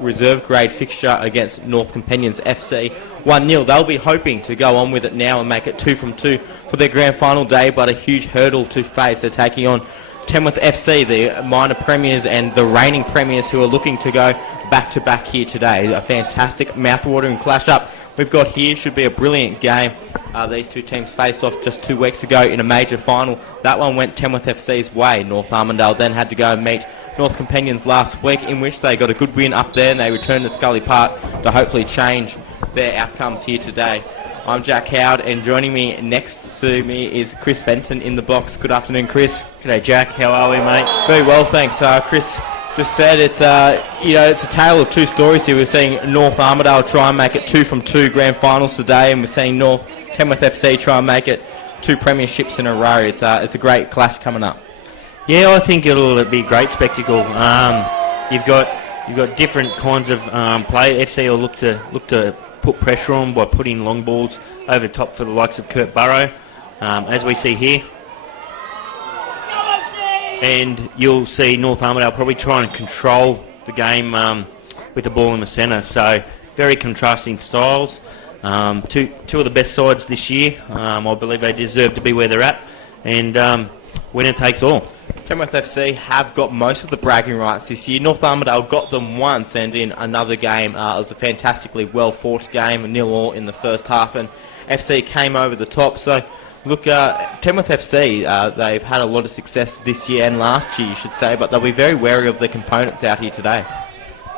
reserve grade fixture against North Companions FC 1-0. They'll be hoping to go on with it now and make it 2 from 2 for their grand final day, but a huge hurdle to face. They're taking on Tamworth FC, the minor premiers and the reigning premiers, who are looking to go back-to-back here today. A fantastic mouth-watering clash-up we've got here. Should be a brilliant game. These two teams faced off just 2 weeks ago in a major final. That one went Tamworth FC's way. North Armidale then had to go and meet North Companions last week, in which they got a good win up there, and they returned to Scully Park to hopefully change their outcomes here today. I'm Jack Howard, and joining me next to me is Chris Fenton in the box. Good afternoon, Chris. G'day, Jack. How are we, mate? Very well, thanks. Chris just said it's it's a tale of two stories here. We're seeing North Armidale try and make it 2 from 2 grand finals today, and we're seeing Tamworth FC try and make it 2 premierships in a row. It's a great clash coming up. Yeah, I think it'll be a great spectacle. You've got different kinds of play. FC will look to put pressure on by putting long balls over the top for the likes of Kurt Burrow, as we see here. And you'll see North Armidale probably trying to control the game with the ball in the centre. So very contrasting styles. Two of the best sides this year. I believe they deserve to be where they're at. And winner takes all. Tamworth FC have got most of the bragging rights this year. North Armidale got them once, and in another game, it was a fantastically well-fought game, 0-0 in the first half, and FC came over the top. So, look, Tamworth FC, they've had a lot of success this year and last year, you should say, but they'll be very wary of the components out here today.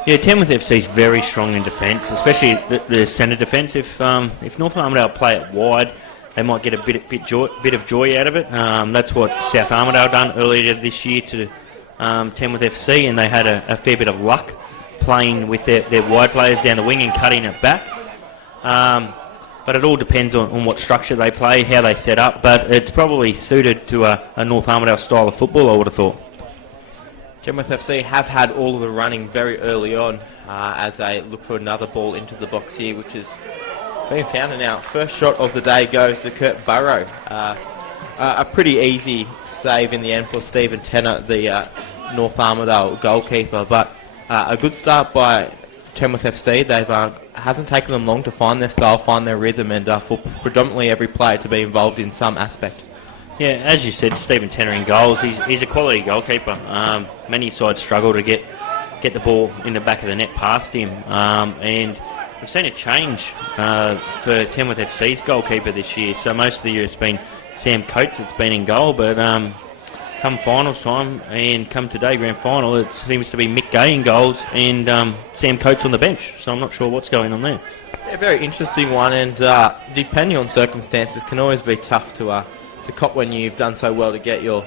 Yeah, Tamworth FC is very strong in defence, especially the centre defence. If North Armidale play it wide, they might get a bit of joy out of it. That's what South Armidale done earlier this year to Tamworth FC, and they had a fair bit of luck playing with their wide players down the wing and cutting it back. But it all depends on what structure they play, how they set up. But it's probably suited to a North Armidale style of football, I would have thought. Tamworth FC have had all of the running very early on as they look for another ball into the box here, which is being found. Now, first shot of the day goes to Kurt Burrow. A pretty easy save in the end for Stephen Tenner, the North Armidale goalkeeper, but a good start by Tamworth FC. Hasn't taken them long to find their style, find their rhythm, and for predominantly every player to be involved in some aspect. Yeah, as you said, Stephen Tenner in goals. He's a quality goalkeeper. Many sides struggle to get the ball in the back of the net past him, and we've seen a change for Tamworth FC's goalkeeper this year. So most of the year it's been Sam Coates that's been in goal, but come finals time and come today, grand final, it seems to be Mick Gay in goals and Sam Coates on the bench. So I'm not sure what's going on there. Yeah, very interesting one, and depending on circumstances, can always be tough to cop when you've done so well to get your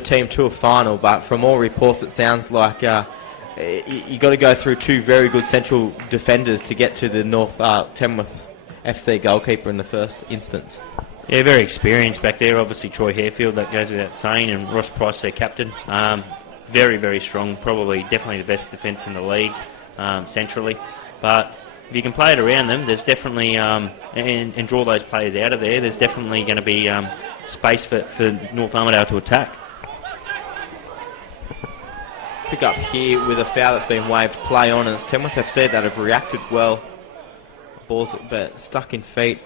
team to a final. But from all reports, it sounds like you got to go through 2 very good central defenders to get to the North Tamworth FC goalkeeper in the first instance. Yeah, very experienced back there. Obviously, Troy Harefield, that goes without saying, and Ross Price, their captain. Very, very strong. Definitely the best defence in the league centrally. But if you can play it around them, there's definitely and draw those players out of there. There's definitely going to be space for North Armidale to attack. Pick up here with a foul that's been waved, play on, and it's Tamworth FC that have reacted well. Ball's but stuck in feet,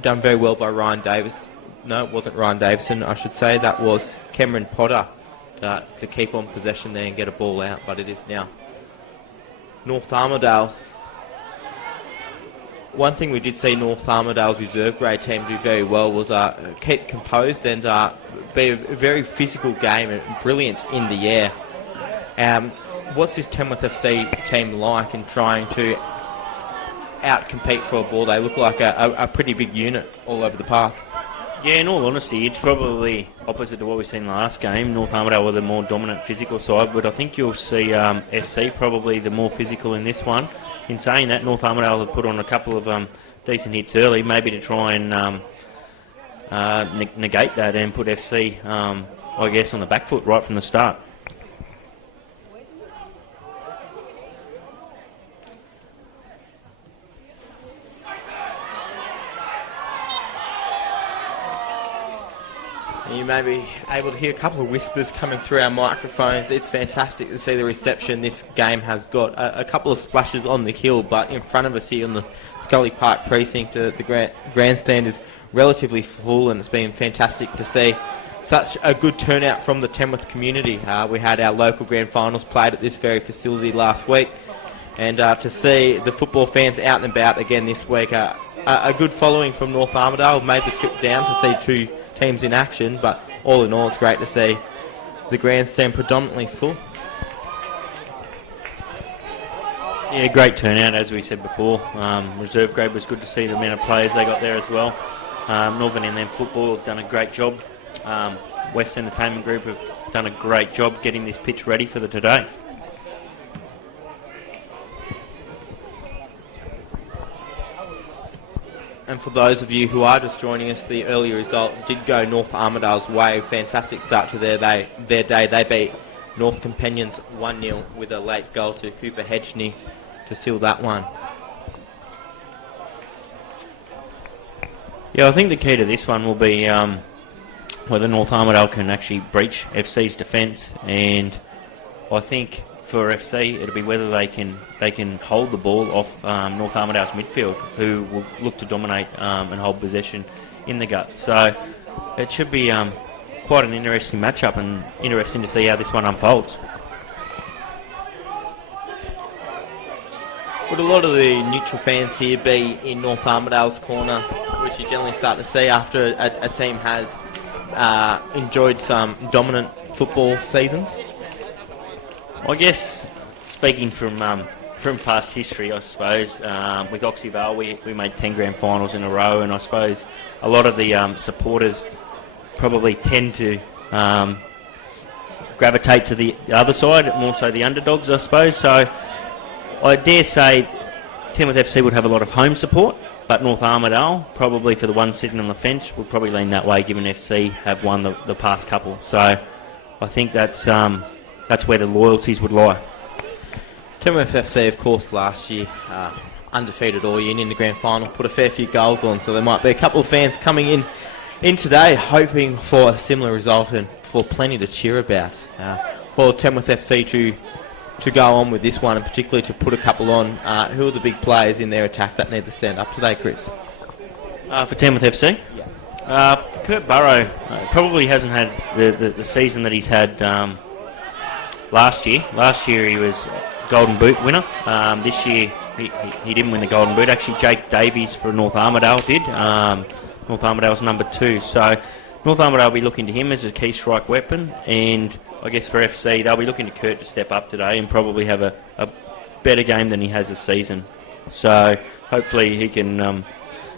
done very well by Ryan Davis. No, it wasn't Ryan Davison, I should say. That was Cameron Potter to keep on possession there and get a ball out, but it is now North Armidale. One thing we did see North Armidale's reserve grade team do very well was keep composed and be a very physical game and brilliant in the air. What's this Tamworth FC team like in trying to out-compete for a ball? They look like a pretty big unit all over the park. Yeah, in all honesty, it's probably opposite to what we've seen in the last game. North Armidale were the more dominant physical side, but I think you'll see FC probably the more physical in this one. In saying that, North Armidale have put on a couple of decent hits early, maybe to try and negate that and put FC, I guess, on the back foot right from the start. You may be able to hear a couple of whispers coming through our microphones. It's fantastic to see the reception this game has got. A couple of splashes on the hill, but in front of us here on the Scully Park precinct, the grandstand is relatively full, and it's been fantastic to see such a good turnout from the Tamworth community. We had our local grand finals played at this very facility last week, and to see the football fans out and about again this week, a good following from North Armidale. Made the trip down to see two teams in action, but all in all, it's great to see the grandstand predominantly full. Yeah, great turnout, as we said before. Reserve grade was good to see the amount of players they got there as well. Northern Inland Football have done a great job. West Entertainment Group have done a great job getting this pitch ready for the today. And for those of you who are just joining us, the earlier result did go North Armidale's way. Fantastic start to their day. They beat North Companions 1-0 with a late goal to Cooper Hedgeney to seal that one. Yeah, I think the key to this one will be whether North Armidale can actually breach FC's defence, and I think for FC it'll be whether they can hold the ball off North Armidale's midfield, who will look to dominate and hold possession in the gut. So it should be quite an interesting matchup, and interesting to see how this one unfolds. Would a lot of the neutral fans here be in North Armidale's corner, which you generally start to see after a team has enjoyed some dominant football seasons? I guess, speaking from past history, I suppose, with Oxy Vale we made 10 grand finals in a row, and I suppose a lot of the supporters probably tend to gravitate to the other side, more so the underdogs, I suppose. So I dare say Tamworth FC would have a lot of home support, but North Armidale, probably for the one sitting on the fence, would probably lean that way, given FC have won the past couple. So I think that's where the loyalties would lie. Tamworth FC, of course, last year undefeated all year in the grand final, put a fair few goals on, so there might be a couple of fans coming in today hoping for a similar result and for plenty to cheer about. For Tamworth FC to go on with this one, and particularly to put a couple on, who are the big players in their attack that need to stand up today, Chris? For Tamworth FC? Yeah. Kurt Burrow probably hasn't had the season that he's had last year. Last year he was Golden Boot winner. This year he didn't win the Golden Boot. Actually, Jake Davies for North Armidale did. North Armidale's number 2. So North Armidale will be looking to him as a key strike weapon, and I guess for FC they'll be looking to Kurt to step up today and probably have a better game than he has this season. So hopefully he can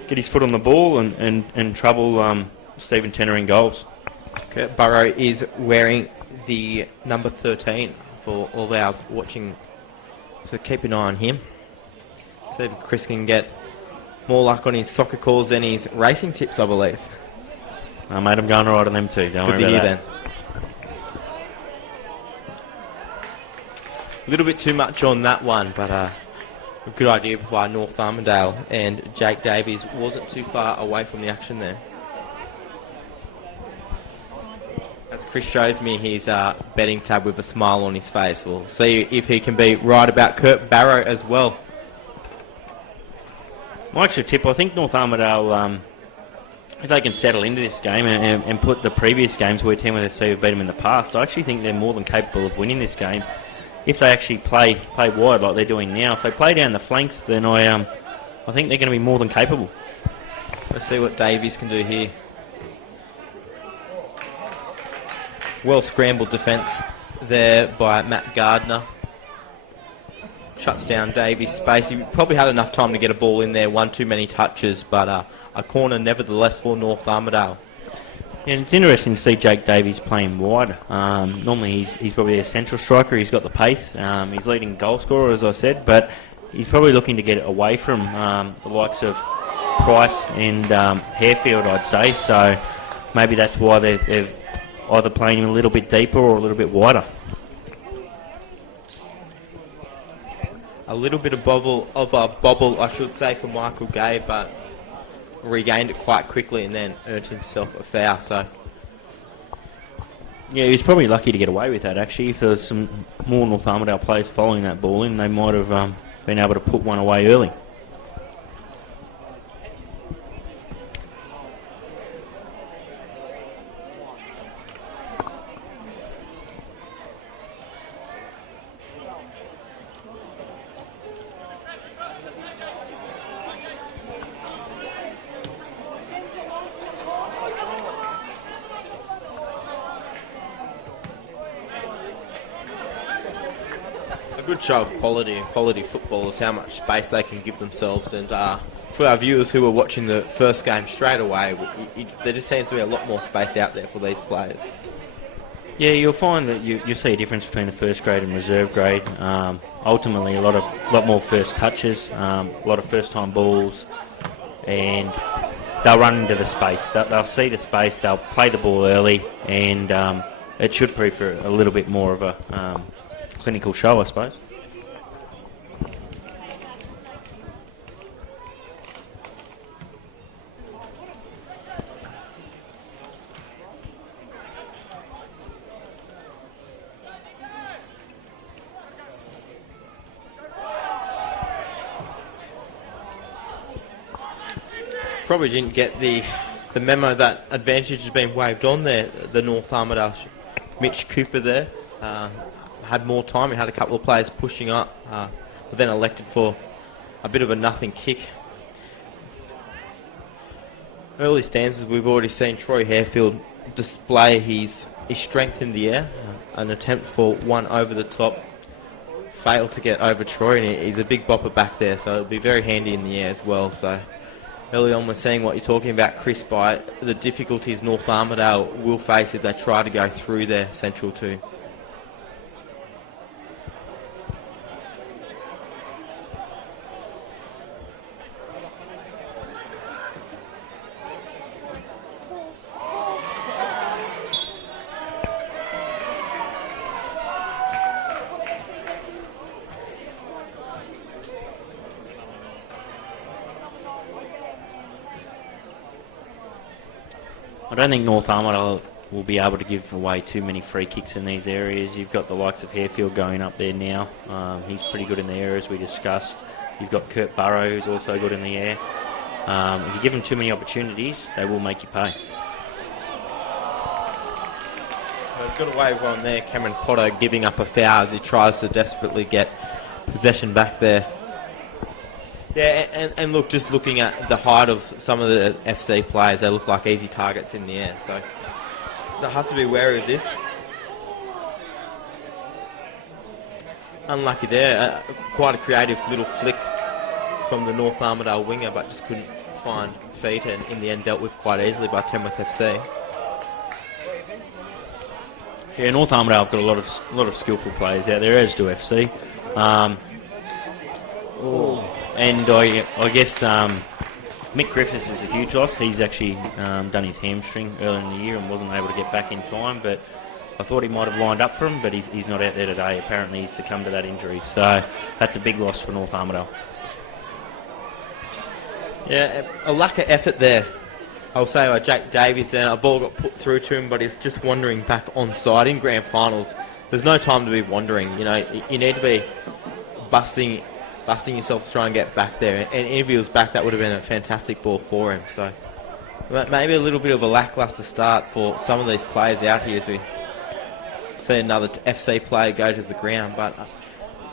get his foot on the ball and trouble Stephen Tenner in goals. Kurt Burrow is wearing the number 13 for all of ours watching, so keep an eye on him. See if Chris can get more luck on his soccer calls than his racing tips, I believe. Mate, I'm going right on them too. Don't Good worry to hear about that. then. A little bit too much on that one, but a good idea by North Armidale, and Jake Davies wasn't too far away from the action there. As Chris shows me his betting tab with a smile on his face, we'll see if he can be right about Kurt Barrow as well. My extra tip, I think North Armidale, if they can settle into this game and put the previous games where Tamworth FC have beat them in the past, I actually think they're more than capable of winning this game if they actually play wide like they're doing now. If they play down the flanks, then I think they're going to be more than capable. Let's see what Davies can do here. Well scrambled defence there by Matt Gardner. Shuts down Davies' space. He probably had enough time to get a ball in there, one too many touches, but a corner nevertheless for North Armidale. Yeah, and it's interesting to see Jake Davies playing wide. Normally he's probably a central striker. He's got the pace. He's leading goal scorer, as I said, but he's probably looking to get away from the likes of Price and Harefield, I'd say. So maybe that's why they've either playing him a little bit deeper or a little bit wider. A little bit of a bobble, I should say, for Michael Gay, but regained it quite quickly and then earned himself a foul. So Yeah, he was probably lucky to get away with that, actually. If there was some more North Armidale players following that ball in, they might have been able to put one away early. Good show of quality footballers, how much space they can give themselves, and for our viewers who were watching the first game straight away, there just seems to be a lot more space out there for these players. Yeah, you'll find that you'll see a difference between the first grade and reserve grade. Ultimately, a lot more first touches, a lot of first time balls, and they'll run into the space. They'll see the space, they'll play the ball early, and it should prove for a little bit more of a clinical show, I suppose. Probably didn't get the memo that advantage has been waved on there. The North Armidale Mitch Cooper there had more time. He had a couple of players pushing up, but then elected for a bit of a nothing kick. Early stanzas, we've already seen Troy Harefield display his strength in the air. An attempt for one over the top failed to get over Troy, and he's a big bopper back there, so it'll be very handy in the air as well. So early on, we're seeing what you're talking about, Chris, by the difficulties North Armidale will face if they try to go through their central two. I don't think North Armidale will be able to give away too many free kicks in these areas. You've got the likes of Harefield going up there now. He's pretty good in the air, as we discussed. You've got Kurt Burrow, who's also good in the air. If you give them too many opportunities, they will make you pay. They've got away with one there. Cameron Potter giving up a foul as he tries to desperately get possession back there. Yeah, and look, just looking at the height of some of the FC players, they look like easy targets in the air. So they'll have to be wary of this. Unlucky there. Quite a creative little flick from the North Armidale winger, but just couldn't find feet, and in the end dealt with quite easily by Tamworth FC. Yeah, North Armidale have got a lot of skillful players out there, as do FC. And I guess Mick Griffiths is a huge loss. He's actually done his hamstring earlier in the year and wasn't able to get back in time, but I thought he might have lined up for him, but he's not out there today. Apparently he's succumbed to that injury, so that's a big loss for North Armidale. Yeah, a lack of effort there. I'll say by Jake Davies there. A ball got put through to him, but he's just wandering back onside in grand finals. There's no time to be wandering. You know, you need to be busting yourself to try and get back there. And if he was back, that would have been a fantastic ball for him. So maybe a little bit of a lacklustre start for some of these players out here as we see another FC player go to the ground. But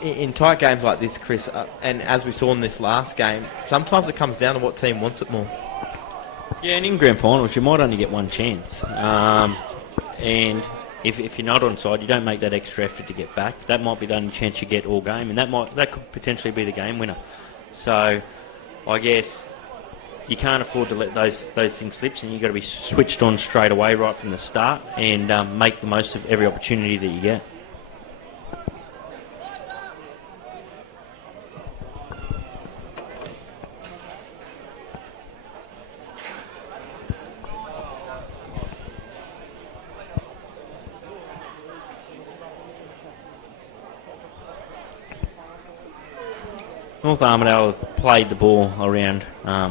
in tight games like this, Chris, and as we saw in this last game, sometimes it comes down to what team wants it more. Yeah, and in grand finals, you might only get one chance. And if you're not onside, you don't make that extra effort to get back. That might be the only chance you get all game, and that could potentially be the game winner. So I guess you can't afford to let those things slip, and you've got to be switched on straight away right from the start and make the most of every opportunity that you get. North Armidale have played the ball around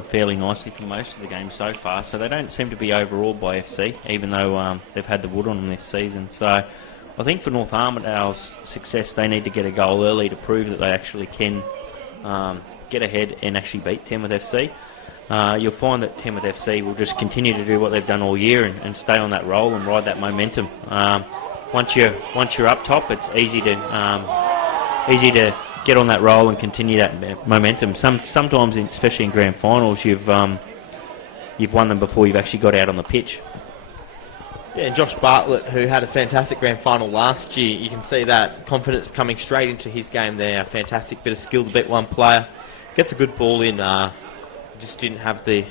fairly nicely for most of the game so far, so they don't seem to be overawed by FC, even though they've had the wood on them this season. So I think for North Armidale's success, they need to get a goal early to prove that they actually can get ahead and actually beat Tamworth FC. You'll find that Tamworth FC will just continue to do what they've done all year and stay on that roll and ride that momentum. Once you're up top, it's easy to get on that roll and continue that momentum. Sometimes, especially in grand finals, you've won them before you've actually got out on the pitch. Yeah, and Josh Bartlett, who had a fantastic grand final last year, you can see that confidence coming straight into his game there. A fantastic bit of skill to beat one player. Gets a good ball in, just didn't have the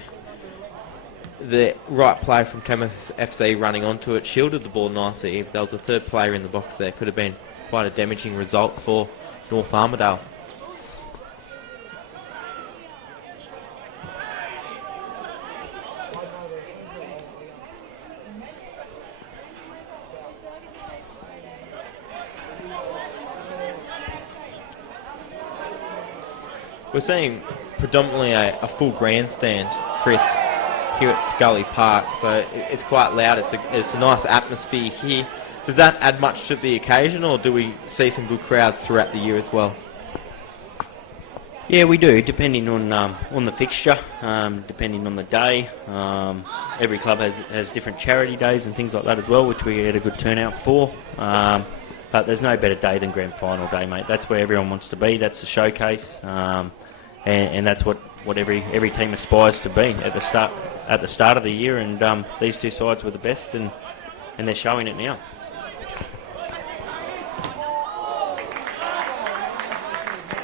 right play from Tamworth FC running onto it. Shielded the ball nicely. If there was a third player in the box there, could have been quite a damaging result for North Armidale. We're seeing predominantly a full grandstand, Chris, here at Scully Park, so it's quite loud. It's a nice atmosphere here. Does that add much to the occasion, or do we see some good crowds throughout the year as well? Yeah, we do, depending on the fixture, depending on the day. Every club has different charity days and things like that as well, which we get a good turnout for. But there's no better day than grand final day, mate. That's where everyone wants to be. That's the showcase, and that's what every team aspires to be at the start of the year. And these two sides were the best, and they're showing it now.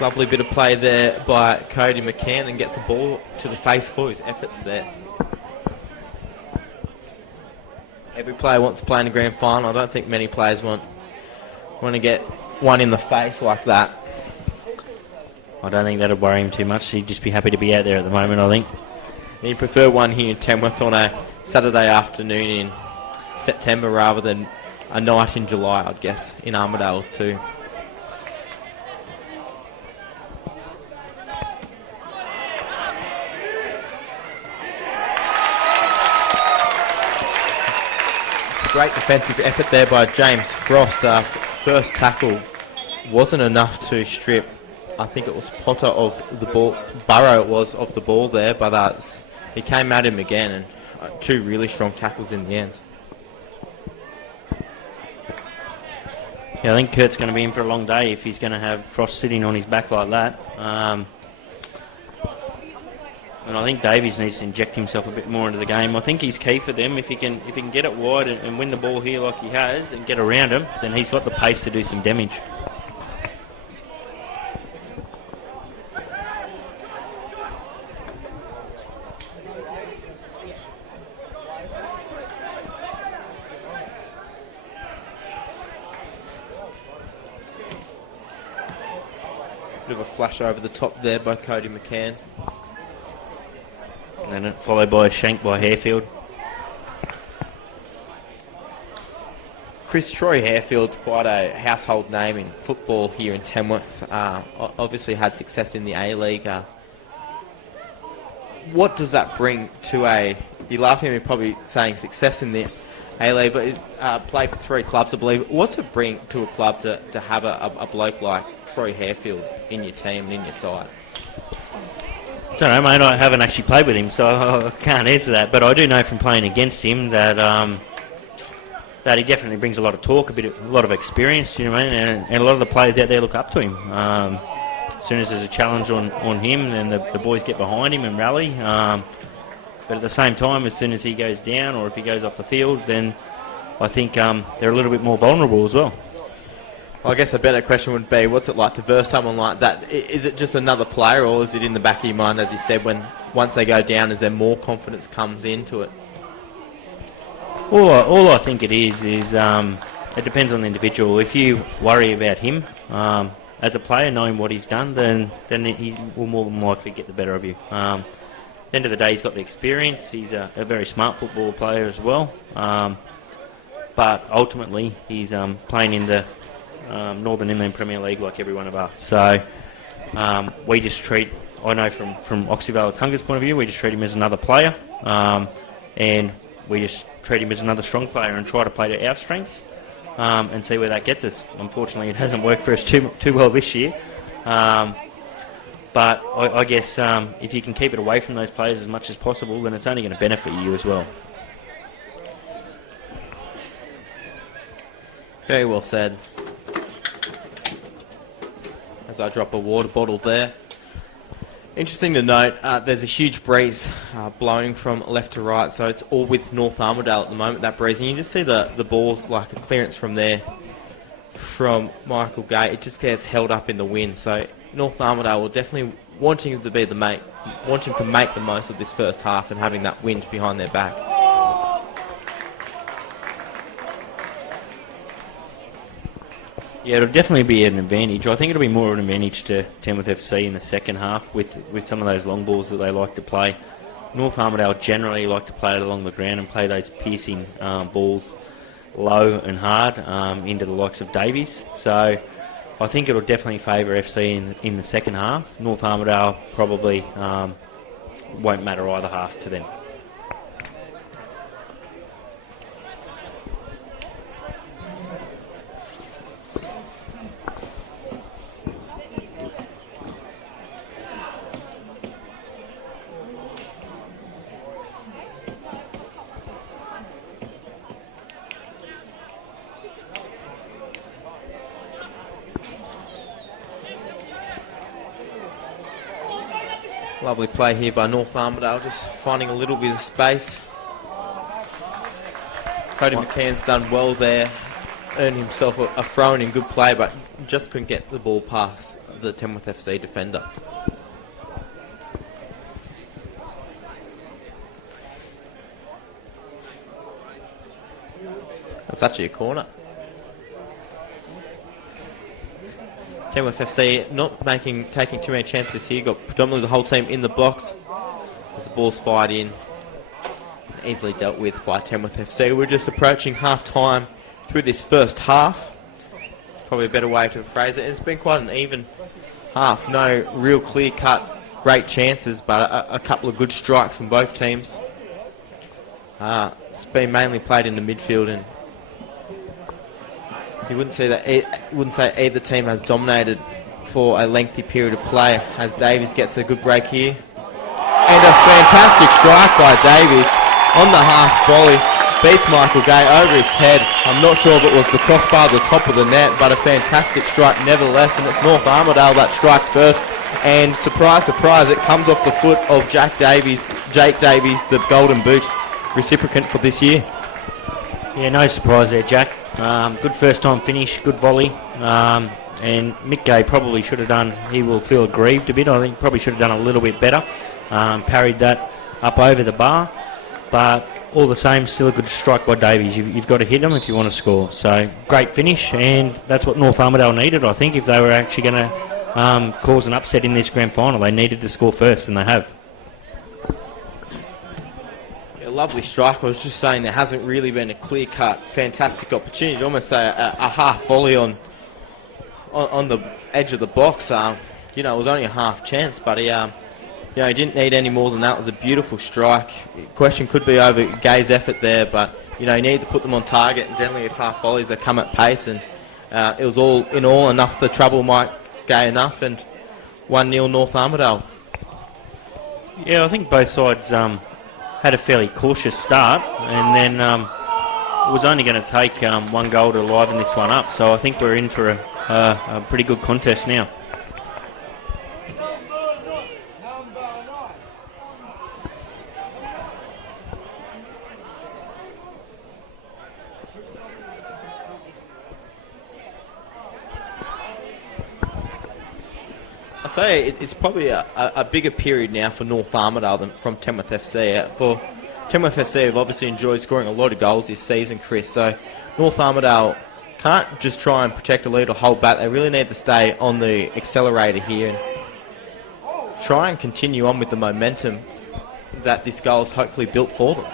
Lovely bit of play there by Cody McCann, and gets a ball to the face for his efforts there. Every player wants to play in a grand final. I don't think many players want to get one in the face like that. I don't think that'll worry him too much. He'd just be happy to be out there at the moment, I think. And you prefer one here in Tamworth on a Saturday afternoon in September rather than a night in July, I'd guess, in Armidale too. Great defensive effort there by James Frost. First tackle wasn't enough to strip. I think it was Potter of the ball, Burrow it was of the ball there, but he came at him again, and two really strong tackles in the end. Yeah, I think Kurt's going to be in for a long day if he's going to have Frost sitting on his back like that. And I think Davies needs to inject himself a bit more into the game. I think he's key for them. If he can get it wide and win the ball here like he has and get around him, then he's got the pace to do some damage. Bit of a flash over the top there by Cody McCann. And then followed by a shank by Harefield. Chris, Troy Harefield's quite a household name in football here in Tamworth. Obviously had success in the A-League. What does that bring to you're laughing at me probably saying success in the A-League, but played for 3 clubs, I believe. What's it bring to a club to have a bloke like Troy Harefield in your team and in your side? I don't know, mate. I haven't actually played with him, so I can't answer that. But I do know from playing against him that that he definitely brings a lot of talk, a lot of experience. You know what I mean? And a lot of the players out there look up to him. As soon as there's a challenge on him, then the boys get behind him and rally. But at the same time, as soon as he goes down or if he goes off the field, then I think they're a little bit more vulnerable as well. Well, I guess a better question would be, what's it like to verse someone like that? Is it just another player, or is it in the back of your mind, as you said, once they go down, is there more confidence comes into it? All I think it is it depends on the individual. If you worry about him as a player, knowing what he's done, then he will more than likely get the better of you. At the end of the day, he's got the experience. He's a very smart football player as well. But ultimately, he's playing in the Northern Inland Premier League like every one of us. So We just treat, I know from Oxyvale Tunga's point of view, we just treat him as another player, and we just treat him as another strong player and try to play to our strengths and see where that gets us. Unfortunately, it hasn't worked for us too well this year. But I guess if you can keep it away from those players as much as possible, then it's only going to benefit you as well. Very well said. As I drop a water bottle there. Interesting to note, there's a huge breeze blowing from left to right, so it's all with North Armidale at the moment, that breeze. And you just see the balls like a clearance from there from Michael Gay. It just gets held up in the wind. So North Armidale will definitely wanting to make the most of this first half and having that wind behind their back. Yeah, it'll definitely be an advantage. I think it'll be more of an advantage to Tamworth FC in the second half with some of those long balls that they like to play. North Armidale generally like to play it along the ground and play those piercing balls low and hard into the likes of Davies. So I think it'll definitely favour FC in the second half. North Armidale probably won't matter either half to them. Lovely play here by North Armidale, just finding a little bit of space. Cody McCann's done well there, earned himself a throw-in in good play, but just couldn't get the ball past the Tamworth FC defender. That's actually a corner. Tamworth FC not taking too many chances here. Got predominantly the whole team in the box as the ball's fired in. Easily dealt with by Tamworth FC. We're just approaching half-time through this first half. It's probably a better way to phrase it. It's been quite an even half. No real clear-cut great chances, but a couple of good strikes from both teams. It's been mainly played in the midfield, and you wouldn't say either team has dominated for a lengthy period of play, as Davies gets a good break here. And a fantastic strike by Davies on the half volley. Beats Michael Gay over his head. I'm not sure if it was the crossbar at the top of the net, but a fantastic strike nevertheless. And it's North Armidale that strike first. And surprise, surprise, it comes off the foot of Jake Davies, the Golden Boot recipient for this year. Yeah, no surprise there, Jack. Good first time finish, good volley, and Mick Gay probably should have done, he will feel aggrieved a bit, I think probably should have done a little bit better, parried that up over the bar, but all the same, still a good strike by Davies. You've got to hit them if you want to score, so great finish, and that's what North Armidale needed, I think, if they were actually going to cause an upset in this grand final. They needed to score first, and they have. A lovely strike. I was just saying there hasn't really been a clear-cut, fantastic opportunity. Almost say a half volley on the edge of the box. It was only a half chance, but he didn't need any more than that. It was a beautiful strike. Question could be over Gay's effort there, but you need to put them on target. And generally, if half volleys, they come at pace, and it was all in all enough to trouble Mike Gay enough, and 1-0 North Armidale. Yeah, I think both sides had a fairly cautious start, and then it was only going to take one goal to liven this one up. So I think we're in for a pretty good contest now. I'd say it's probably a bigger period now for North Armidale than from Tamworth FC. For Tamworth FC have obviously enjoyed scoring a lot of goals this season, Chris, so North Armidale can't just try and protect a lead or hold back. They really need to stay on the accelerator here and try and continue on with the momentum that this goal's hopefully built for them.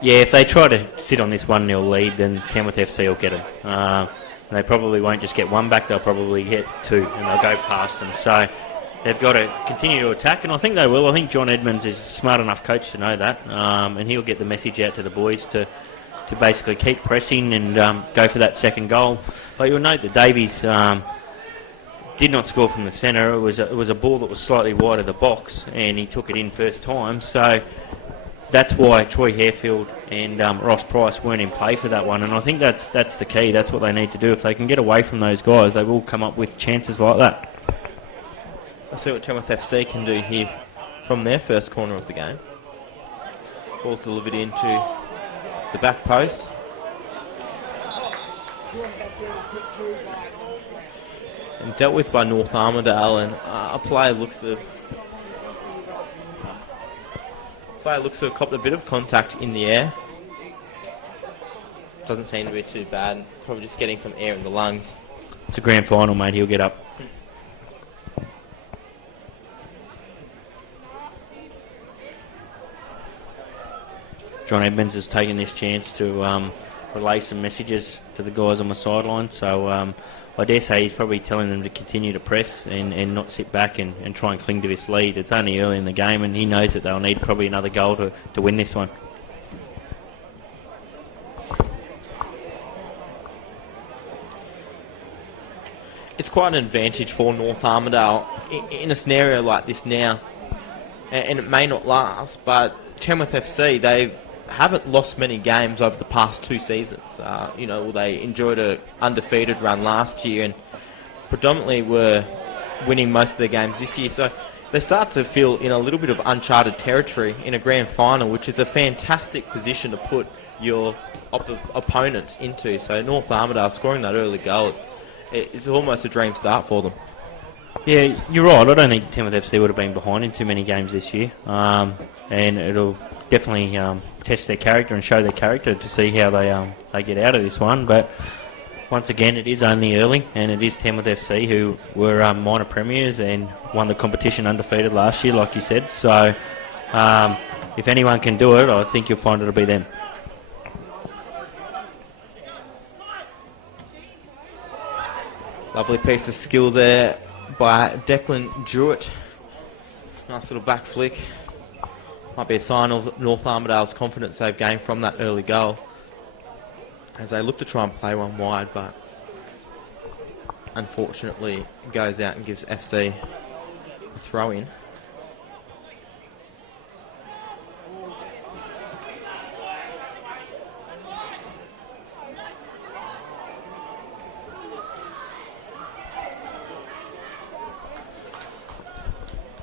Yeah, if they try to sit on this 1-0 lead, then Tamworth FC will get them. they probably won't just get one back, they'll probably get two, and they'll go past them. So they've got to continue to attack, and I think they will. I think John Edmonds is a smart enough coach to know that, and he'll get the message out to the boys to basically keep pressing and go for that second goal. But you'll note that Davies did not score from the centre. It was a ball that was slightly wide of the box, and he took it in first time. So that's why Troy Harefield and Ross Price weren't in play for that one, and I think that's the key. That's what they need to do. If they can get away from those guys, they will come up with chances like that. Let's see what Tamworth FC can do here from their first corner of the game. Ball's delivered into the back post. And dealt with by North Armidale, and a player looks to have copped a bit of contact in the air. Doesn't seem to be too bad. Probably just getting some air in the lungs. It's a grand final, mate. He'll get up. John Edmonds has taken this chance to relay some messages to the guys on the sideline. So I dare say he's probably telling them to continue to press and not sit back and try and cling to this lead. It's only early in the game, and he knows that they'll need probably another goal to win this one. It's quite an advantage for North Armidale in a scenario like this now, and it may not last, but Tamworth FC, they haven't lost many games over the past 2 seasons. They enjoyed an undefeated run last year and predominantly were winning most of their games this year. So they start to feel in a little bit of uncharted territory in a grand final, which is a fantastic position to put your opponents into. So North Armidale scoring that early goal, it's almost a dream start for them. Yeah, you're right. I don't think Tamworth FC would have been behind in too many games this year, and it'll definitely test their character and show their character to see how they get out of this one. But once again, it is only early, and it is Tamworth FC who were minor premiers and won the competition undefeated last year, like you said. So if anyone can do it, I think you'll find it'll be them. Lovely piece of skill there by Declan Jewett. Nice little back flick. Might be a sign of North Armidale's confidence they've gained from that early goal, as they look to try and play one wide, but unfortunately goes out and gives FC a throw in.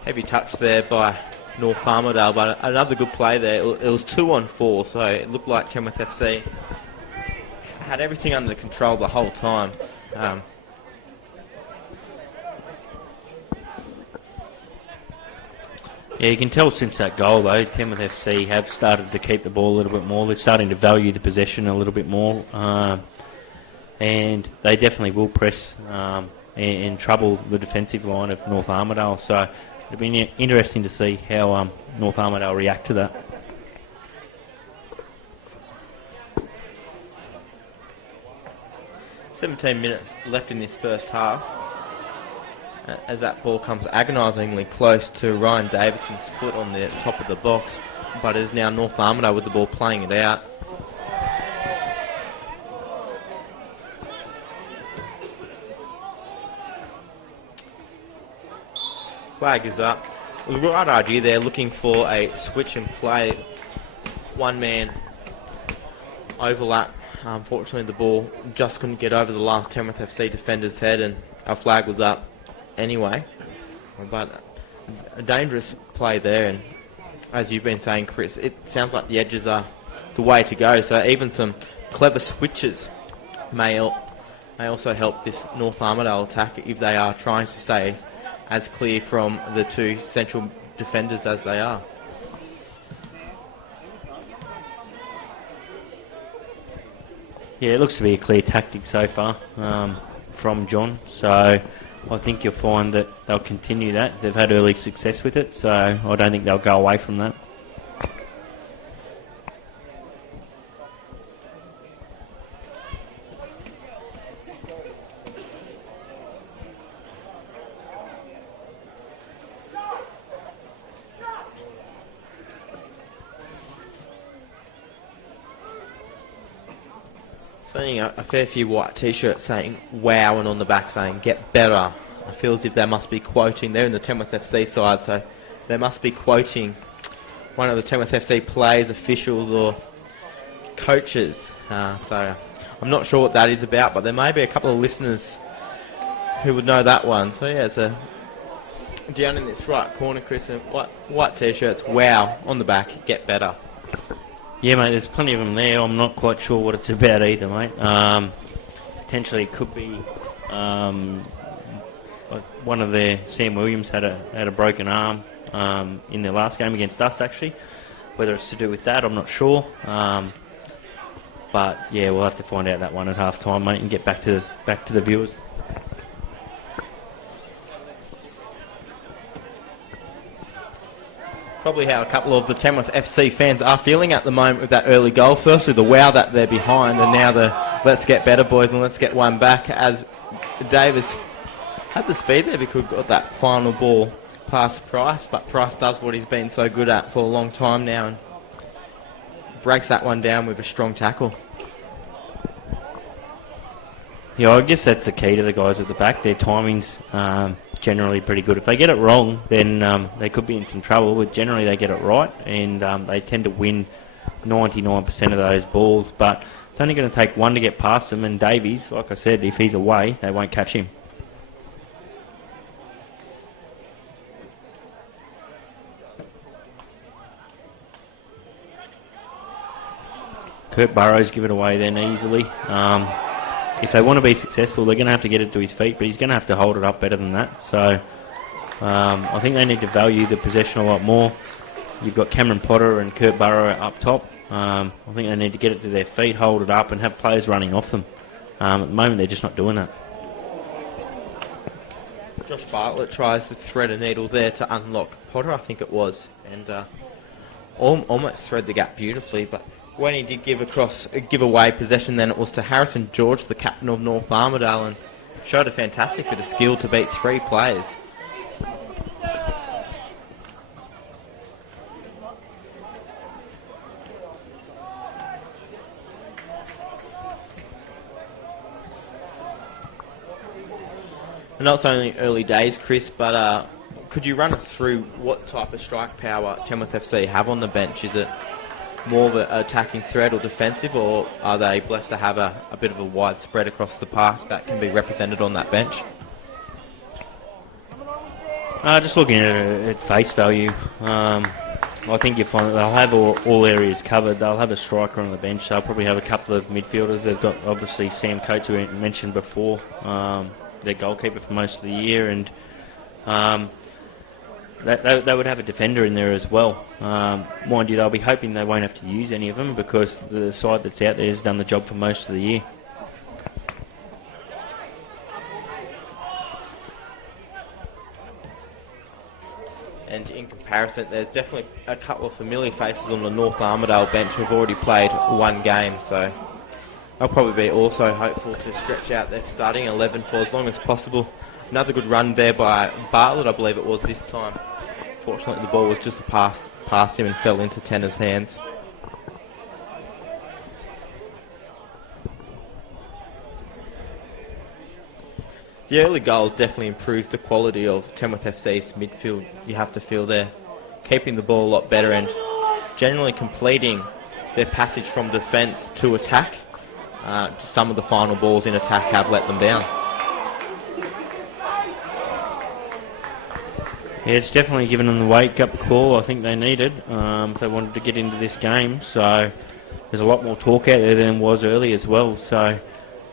Heavy touch there by North Armidale, but another good play there. It was 2-on-4, so it looked like Tamworth FC had everything under control the whole time. Yeah, you can tell since that goal, though, Tamworth FC have started to keep the ball a little bit more. They're starting to value the possession a little bit more, and they definitely will press and trouble the defensive line of North Armidale. So it'll be interesting to see how North Armidale react to that. "17 minutes left in this first half, as that ball comes agonisingly close to Ryan Davidson's foot on the top of the box, but it is now North Armidale with the ball playing it out. Flag is up. It was the right idea there, looking for a switch and play. One man overlap. Unfortunately, the ball just couldn't get over the last Tamworth FC defender's head, and our flag was up anyway. But a dangerous play there, and as you've been saying, Chris, it sounds like the edges are the way to go. So even some clever switches may also help this North Armidale attack if they are trying to stay as clear from the two central defenders as they are. Yeah, it looks to be a clear tactic so far from John. So I think you'll find that they'll continue that. They've had early success with it, so I don't think they'll go away from that. Seeing a fair few white t-shirts saying wow and on the back saying get better. I feel as if they must be quoting, they're in the Tamworth FC side, so they must be quoting one of the Tamworth FC players, officials or coaches. So I'm not sure what that is about, but there may be a couple of listeners who would know that one. So yeah, it's a down in this right corner, Chris, and white t-shirts, wow, on the back, get better. Yeah, mate, there's plenty of them there. I'm not quite sure what it's about either, mate. Potentially it could be like one of their, Sam Williams had a broken arm in their last game against us, actually. Whether it's to do with that, I'm not sure. But yeah, we'll have to find out that one at half time, mate, and get back to the viewers. Probably how a couple of the Tamworth FC fans are feeling at the moment with that early goal. Firstly, the wow that they're behind, and now the let's get better, boys, and let's get one back, as Davis had the speed there because got that final ball past Price, but Price does what he's been so good at for a long time now and breaks that one down with a strong tackle. Yeah, I guess that's the key to the guys at the back. Their timing's generally pretty good. If they get it wrong, then they could be in some trouble, but generally they get it right, and they tend to win 99% of those balls. But it's only going to take one to get past them, and Davies, like I said, if he's away, they won't catch him. Kurt Burrows give it away then easily. If they want to be successful, they're going to have to get it to his feet, but he's going to have to hold it up better than that. So I think they need to value the possession a lot more. You've got Cameron Potter and Kurt Burrow up top. I think they need to get it to their feet, hold it up, and have players running off them. At the moment, they're just not doing that. Josh Bartlett tries to thread a needle there to unlock Potter, I think it was, and almost thread the gap beautifully, but when he did give away possession, then it was to Harrison George, the captain of North Armidale, and showed a fantastic bit of skill to beat three players. I know it's only early days, Chris, but could you run us through what type of strike power Tamworth FC have on the bench? Is it more of an attacking threat or defensive, or are they blessed to have a bit of a wide spread across the park that can be represented on that bench? Just looking at face value, I think you find that they'll have all areas covered. They'll have a striker on the bench. They'll probably have a couple of midfielders. They've got obviously Sam Coates, who we mentioned before, their goalkeeper for most of the year, and they would have a defender in there as well. Mind you, they'll be hoping they won't have to use any of them because the side that's out there has done the job for most of the year. And in comparison, there's definitely a couple of familiar faces on the North Armidale bench who've already played one game, so they'll probably be also hopeful to stretch out their starting 11 for as long as possible. Another good run there by Bartlett, I believe it was this time. Fortunately, the ball was just past him and fell into Tanner's hands. The early goals definitely improved the quality of Tamworth FC's midfield. You have to feel they're keeping the ball a lot better and generally completing their passage from defence to attack. Some of the final balls in attack have let them down. Yeah, it's definitely given them the wake-up call I think they needed if they wanted to get into this game. So there's a lot more talk out there than was early as well. So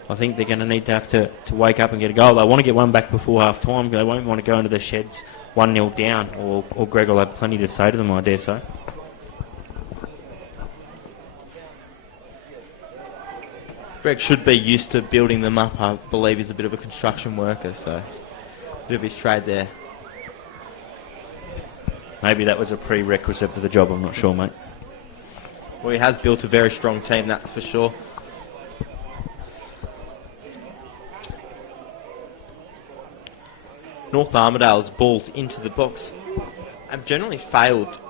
I think they're going to need to have to wake up and get a goal. They want to get one back before half-time. They won't want to go into the sheds 1-0 down, or Greg will have plenty to say to them, I dare say. Greg should be used to building them up. I believe he's a bit of a construction worker, so a bit of his trade there. Maybe that was a prerequisite for the job, I'm not sure, mate. Well, he has built a very strong team, that's for sure. North Armidale's balls into the box have generally failed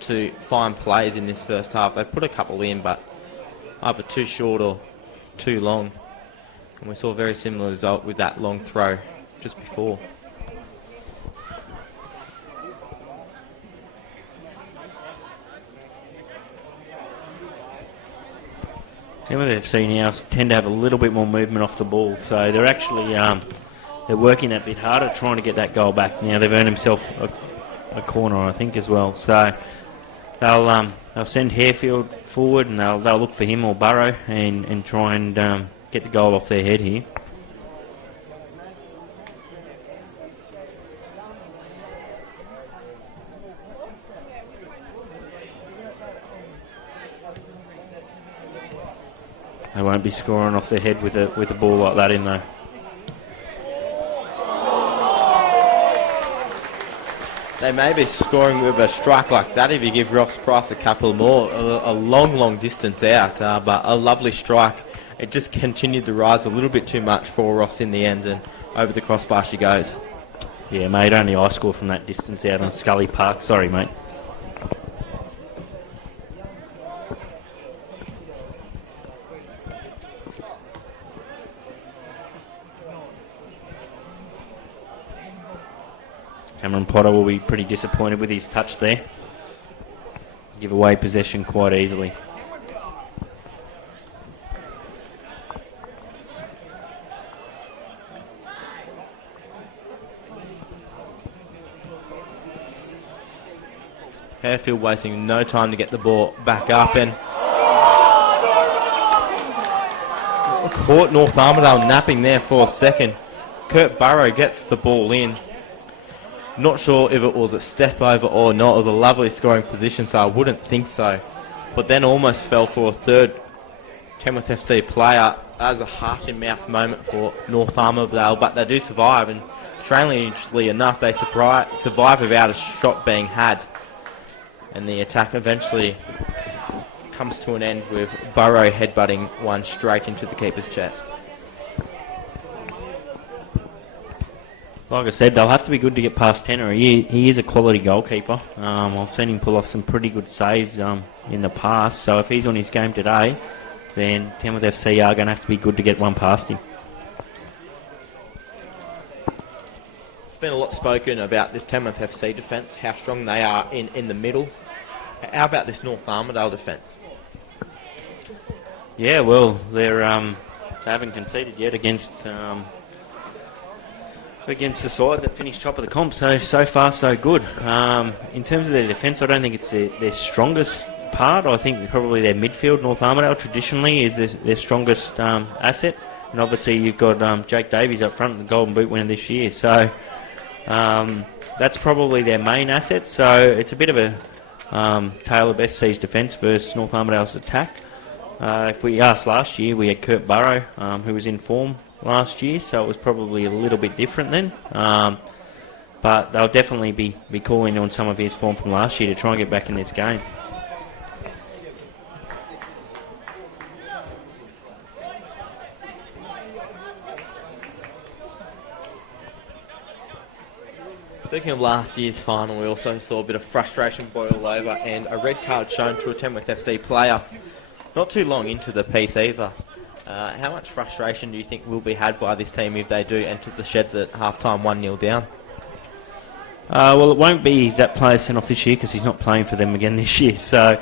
to find plays in this first half. They've put a couple in, but either too short or too long. And we saw a very similar result with that long throw just before. Tamworth FC now tend to have a little bit more movement off the ball, so they're actually they're working that bit harder, trying to get that goal back. Now they've earned themselves a corner, I think, as well. So they'll send Harefield forward, and they'll look for him or Burrow and try and get the goal off their head here. They won't be scoring off their head with a ball like that in though. They may be scoring with a strike like that if you give Ross Price a couple more. A long distance out, but a lovely strike. It just continued to rise a little bit too much for Ross in the end, and over the crossbar she goes. Yeah, mate, only I score from that distance out on Scully Park. Sorry, mate. Cameron Potter will be pretty disappointed with his touch there. Give away possession quite easily. Harefield wasting no time to get the ball back up, and caught North Armidale napping there for a second. Kurt Burrow gets the ball in. Not sure if it was a step over or not. It was a lovely scoring position, so I wouldn't think so. But then almost fell for a third Tamworth FC player. As a heart-in-mouth moment for North Armidale, but they do survive, and strangely enough, they survive without a shot being had. And the attack eventually comes to an end with Burrow headbutting one straight into the keeper's chest. Like I said, they'll have to be good to get past Tanner. He is a quality goalkeeper. I've seen him pull off some pretty good saves in the past. So if he's on his game today, then Tamworth FC are going to have to be good to get one past him. There's been a lot spoken about this Tamworth FC defence, how strong they are in the middle. How about this North Armidale defence? Yeah, well, they haven't conceded yet against the side that finished top of the comp. So far, so good. In terms of their defence, I don't think it's their strongest part. I think probably their midfield, North Armidale, traditionally is their strongest asset. And obviously you've got Jake Davies up front, the Golden Boot winner this year. So that's probably their main asset. So it's a bit of a tale of SC's defence versus North Armidale's attack. If we asked last year, we had Kurt Burrow, who was in form last year, so it was probably a little bit different then. But they'll definitely be calling on some of his form from last year to try and get back in this game. Speaking of last year's final, we also saw a bit of frustration boil over and a red card shown to a Tamworth FC player not too long into the piece either. How much frustration do you think will be had by this team if they do enter the sheds at half-time 1-0 down? Well, it won't be that player sent off this year because he's not playing for them again this year. So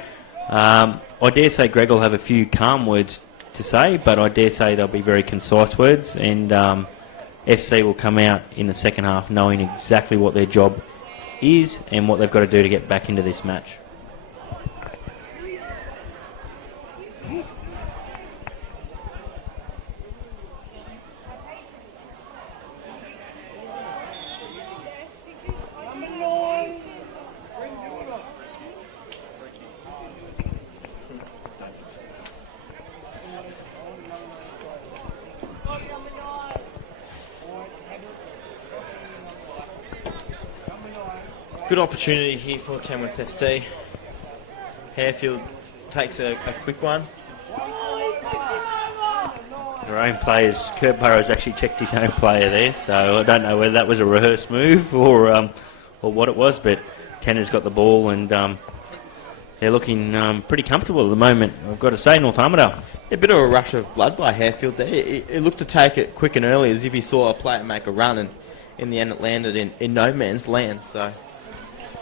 I dare say Greg will have a few calm words to say, but I dare say they'll be very concise words, and FC will come out in the second half knowing exactly what their job is and what they've got to do to get back into this match. Good opportunity here for Tamworth FC. Harefield takes a quick one. Their own players, Kurt Burrow's actually checked his own player there, so I don't know whether that was a rehearsed move or what it was, but Tanner's got the ball and they're looking pretty comfortable at the moment, I've got to say, North Armidale. A bit of a rush of blood by Harefield there. It looked to take it quick and early, as if he saw a player make a run, and in the end it landed in no man's land. So,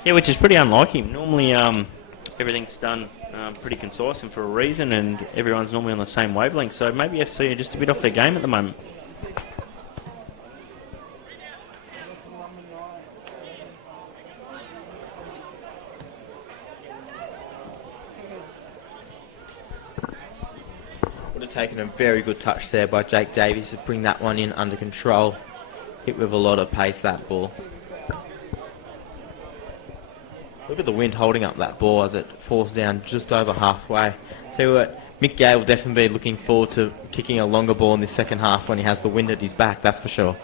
yeah, which is pretty unlike him. Normally, everything's done pretty concise and for a reason, and everyone's normally on the same wavelength. So maybe FC are just a bit off their game at the moment. would have taken a very good touch there by Jake Davies to bring that one in under control. Hit with a lot of pace, that ball. Look at the wind holding up that ball as it falls down just over halfway. Tell you what, Mick Gay will definitely be looking forward to kicking a longer ball in this second half when he has the wind at his back, that's for sure.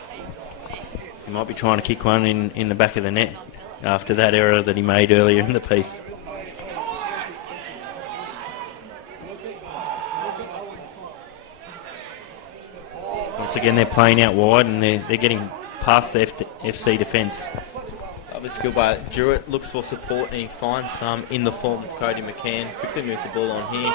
He might be trying to kick one in the back of the net after that error that he made earlier in the piece. Once again, they're playing out wide and they're getting past the FC defence. Lovely skill by Jewett, looks for support and he finds some in the form of Cody McCann. Quickly moves the ball on here.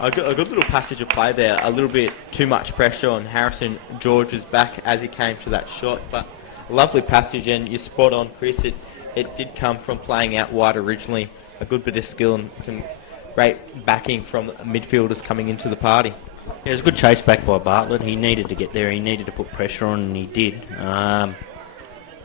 A good little passage of play there. A little bit too much pressure on Harrison George's back as he came to that shot, but a lovely passage, and you're spot on, Chris. It did come from playing out wide originally. A good bit of skill and some great backing from the midfielders coming into the party. Yeah, it was a good chase back by Bartlett. He needed to get there. He needed to put pressure on, and he did.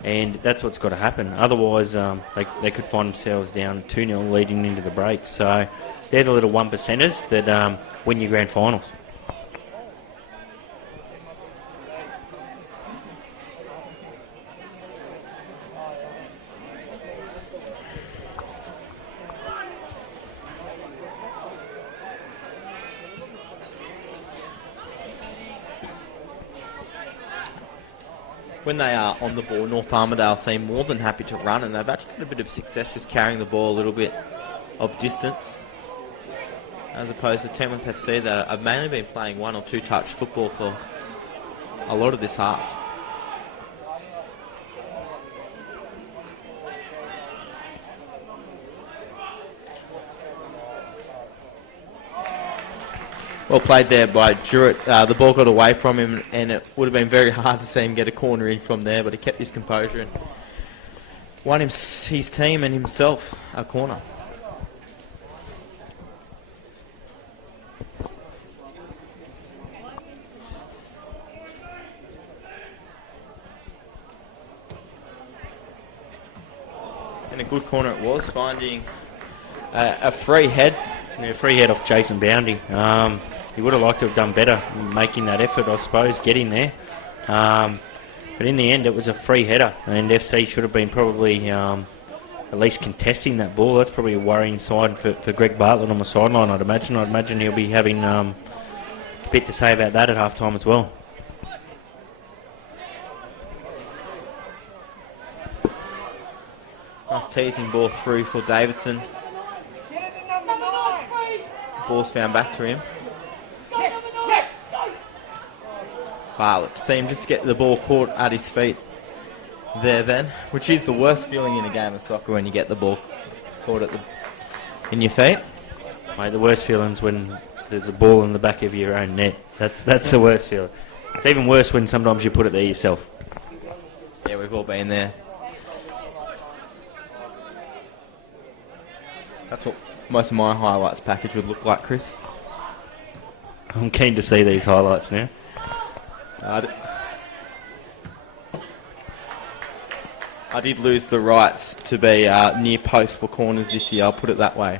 And that's what's got to happen. Otherwise, they could find themselves down 2-0 leading into the break. So they're the little 1%ers that win your grand finals. When they are on the ball, North Armidale seem more than happy to run, and they've actually had a bit of success just carrying the ball a little bit of distance, as opposed to Tamworth FC that have mainly been playing one or two touch football for a lot of this half. Well played there by Jewett. The ball got away from him, and it would have been very hard to see him get a corner in from there, but he kept his composure and won his team and himself a corner. And a good corner it was, finding a free head. Yeah, free head off Jason Boundy. He would have liked to have done better making that effort, I suppose, getting there. But in the end, it was a free header, and FC should have been probably at least contesting that ball. That's probably a worrying sign for Greg Bartlett on the sideline, I'd imagine. I'd imagine he'll be having a bit to say about that at half-time as well. Nice teasing ball through for Davidson. Ball's found back to him. Bartlett seemed just to get the ball caught at his feet there then, which is the worst feeling in a game of soccer when you get the ball caught in your feet. Mate, the worst feeling's when there's a ball in the back of your own net. That's the worst feeling. It's even worse when sometimes you put it there yourself. Yeah, we've all been there. That's what most of my highlights package would look like, Chris. I'm keen to see these highlights now. I did lose the rights to be near post for corners this year, I'll put it that way.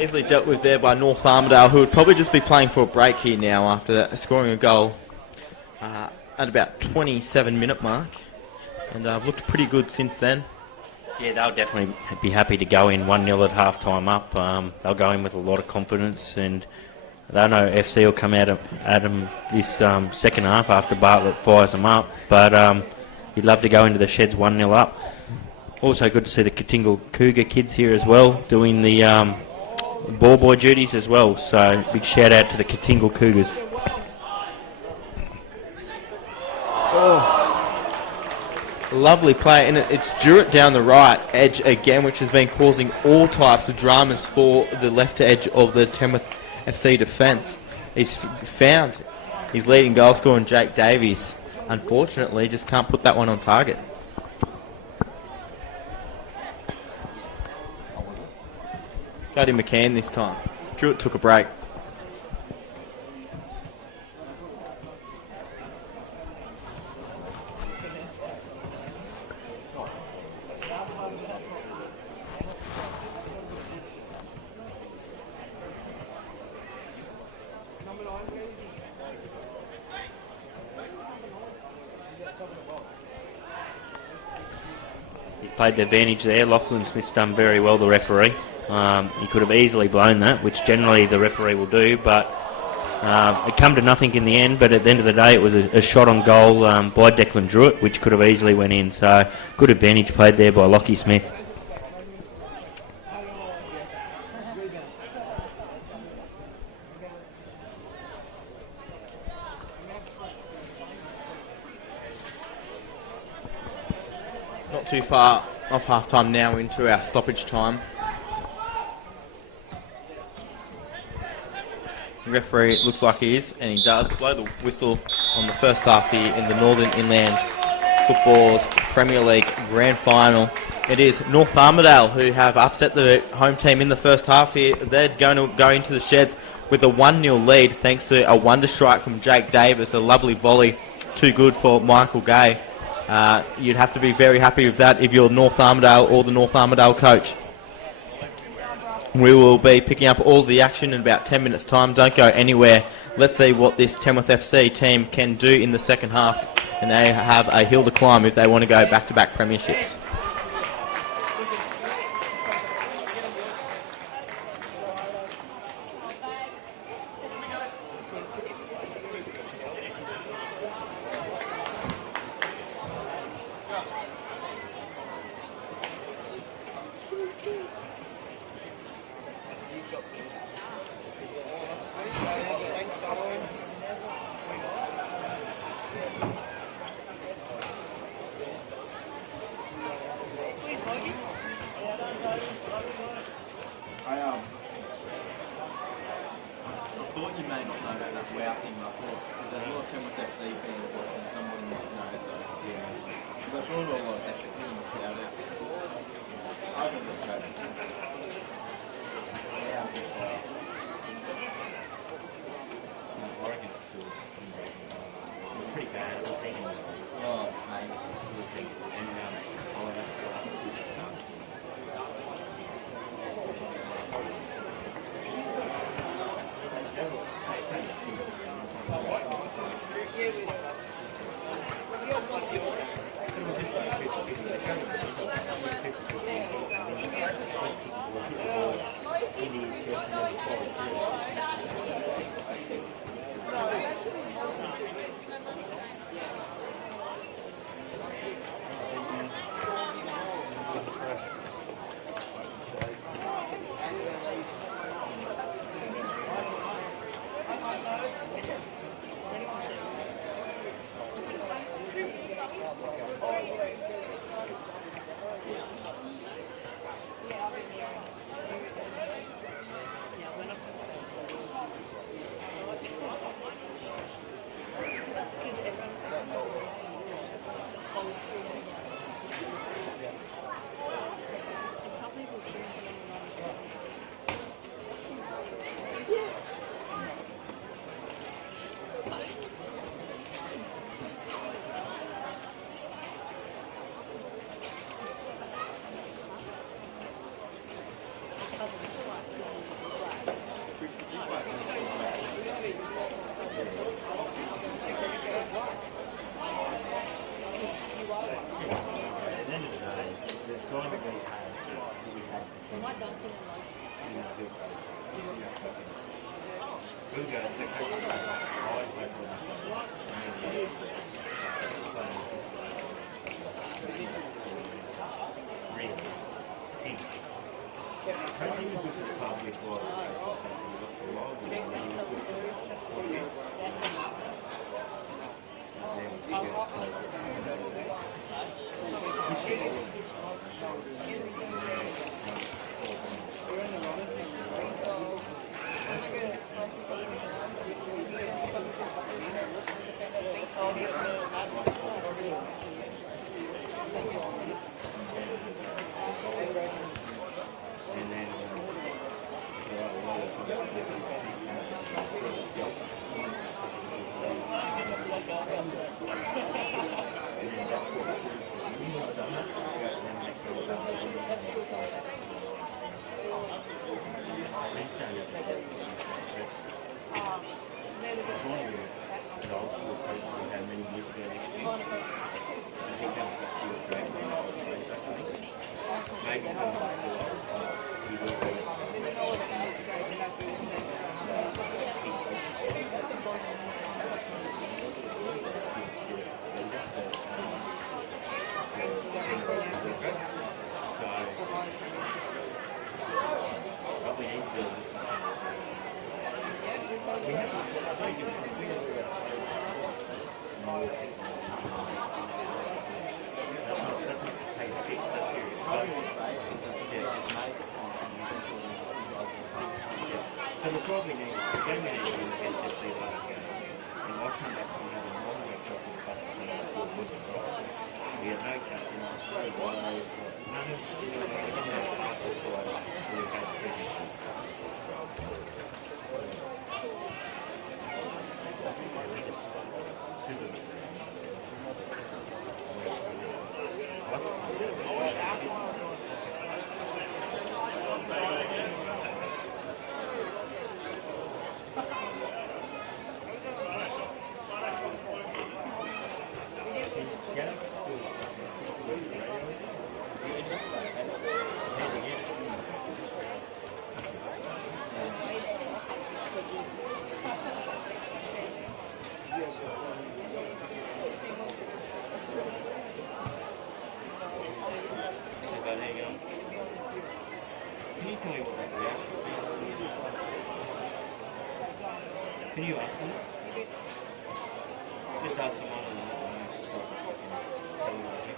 Easily dealt with there by North Armidale, who would probably just be playing for a break here now after scoring a goal at about 27-minute mark. And I've looked pretty good since then. Yeah, they'll definitely be happy to go in 1-0 at half-time up. They'll go in with a lot of confidence, and they know FC will come at them this second half after Bartlett fires them up. But you'd love to go into the sheds 1-0 up. Also good to see the Katingal Cougar kids here as well, doing the ball boy duties as well. So big shout out to the Katingal Cougars. Lovely play, and it's Jurett down the right edge again, which has been causing all types of dramas for the left edge of the Tamworth FC defence. He's found his leading goal scorer, Jake Davies. Unfortunately, just can't put that one on target. Cody McCann this time. Jurett took a break. He's played the advantage there. Lachlan Smith's done very well, the referee. He could have easily blown that, which generally the referee will do, but it come to nothing in the end. But at the end of the day, it was a shot on goal by Declan Druitt, which could have easily went in. So good advantage played there by Lockie Smith. Not too far off half-time now into our stoppage time. The referee looks like he is, and he does blow the whistle on the first half here in the Northern Inland Football's Premier League Grand Final. It is North Armidale who have upset the home team in the first half here. They're going to go into the sheds with a 1-0 lead thanks to a wonder strike from Jake Davis, a lovely volley, too good for Michael Gay. You'd have to be very happy with that if you're North Armidale or the North Armidale coach. We will be picking up all the action in about 10 minutes' time. Don't go anywhere. Let's see what this Tamworth FC team can do in the second half. And they have a hill to climb if they want to go back-to-back premierships. So the swab we need, the game we need is just see like, and I'll come back from another morning and talk to the customer and it's all good to start. We have no cut, you know, none of the, you know, we didn't have to cut this way, we had previous. Can you tell me what that reaction is? Can you ask them? Just ask someone and just like tell them what you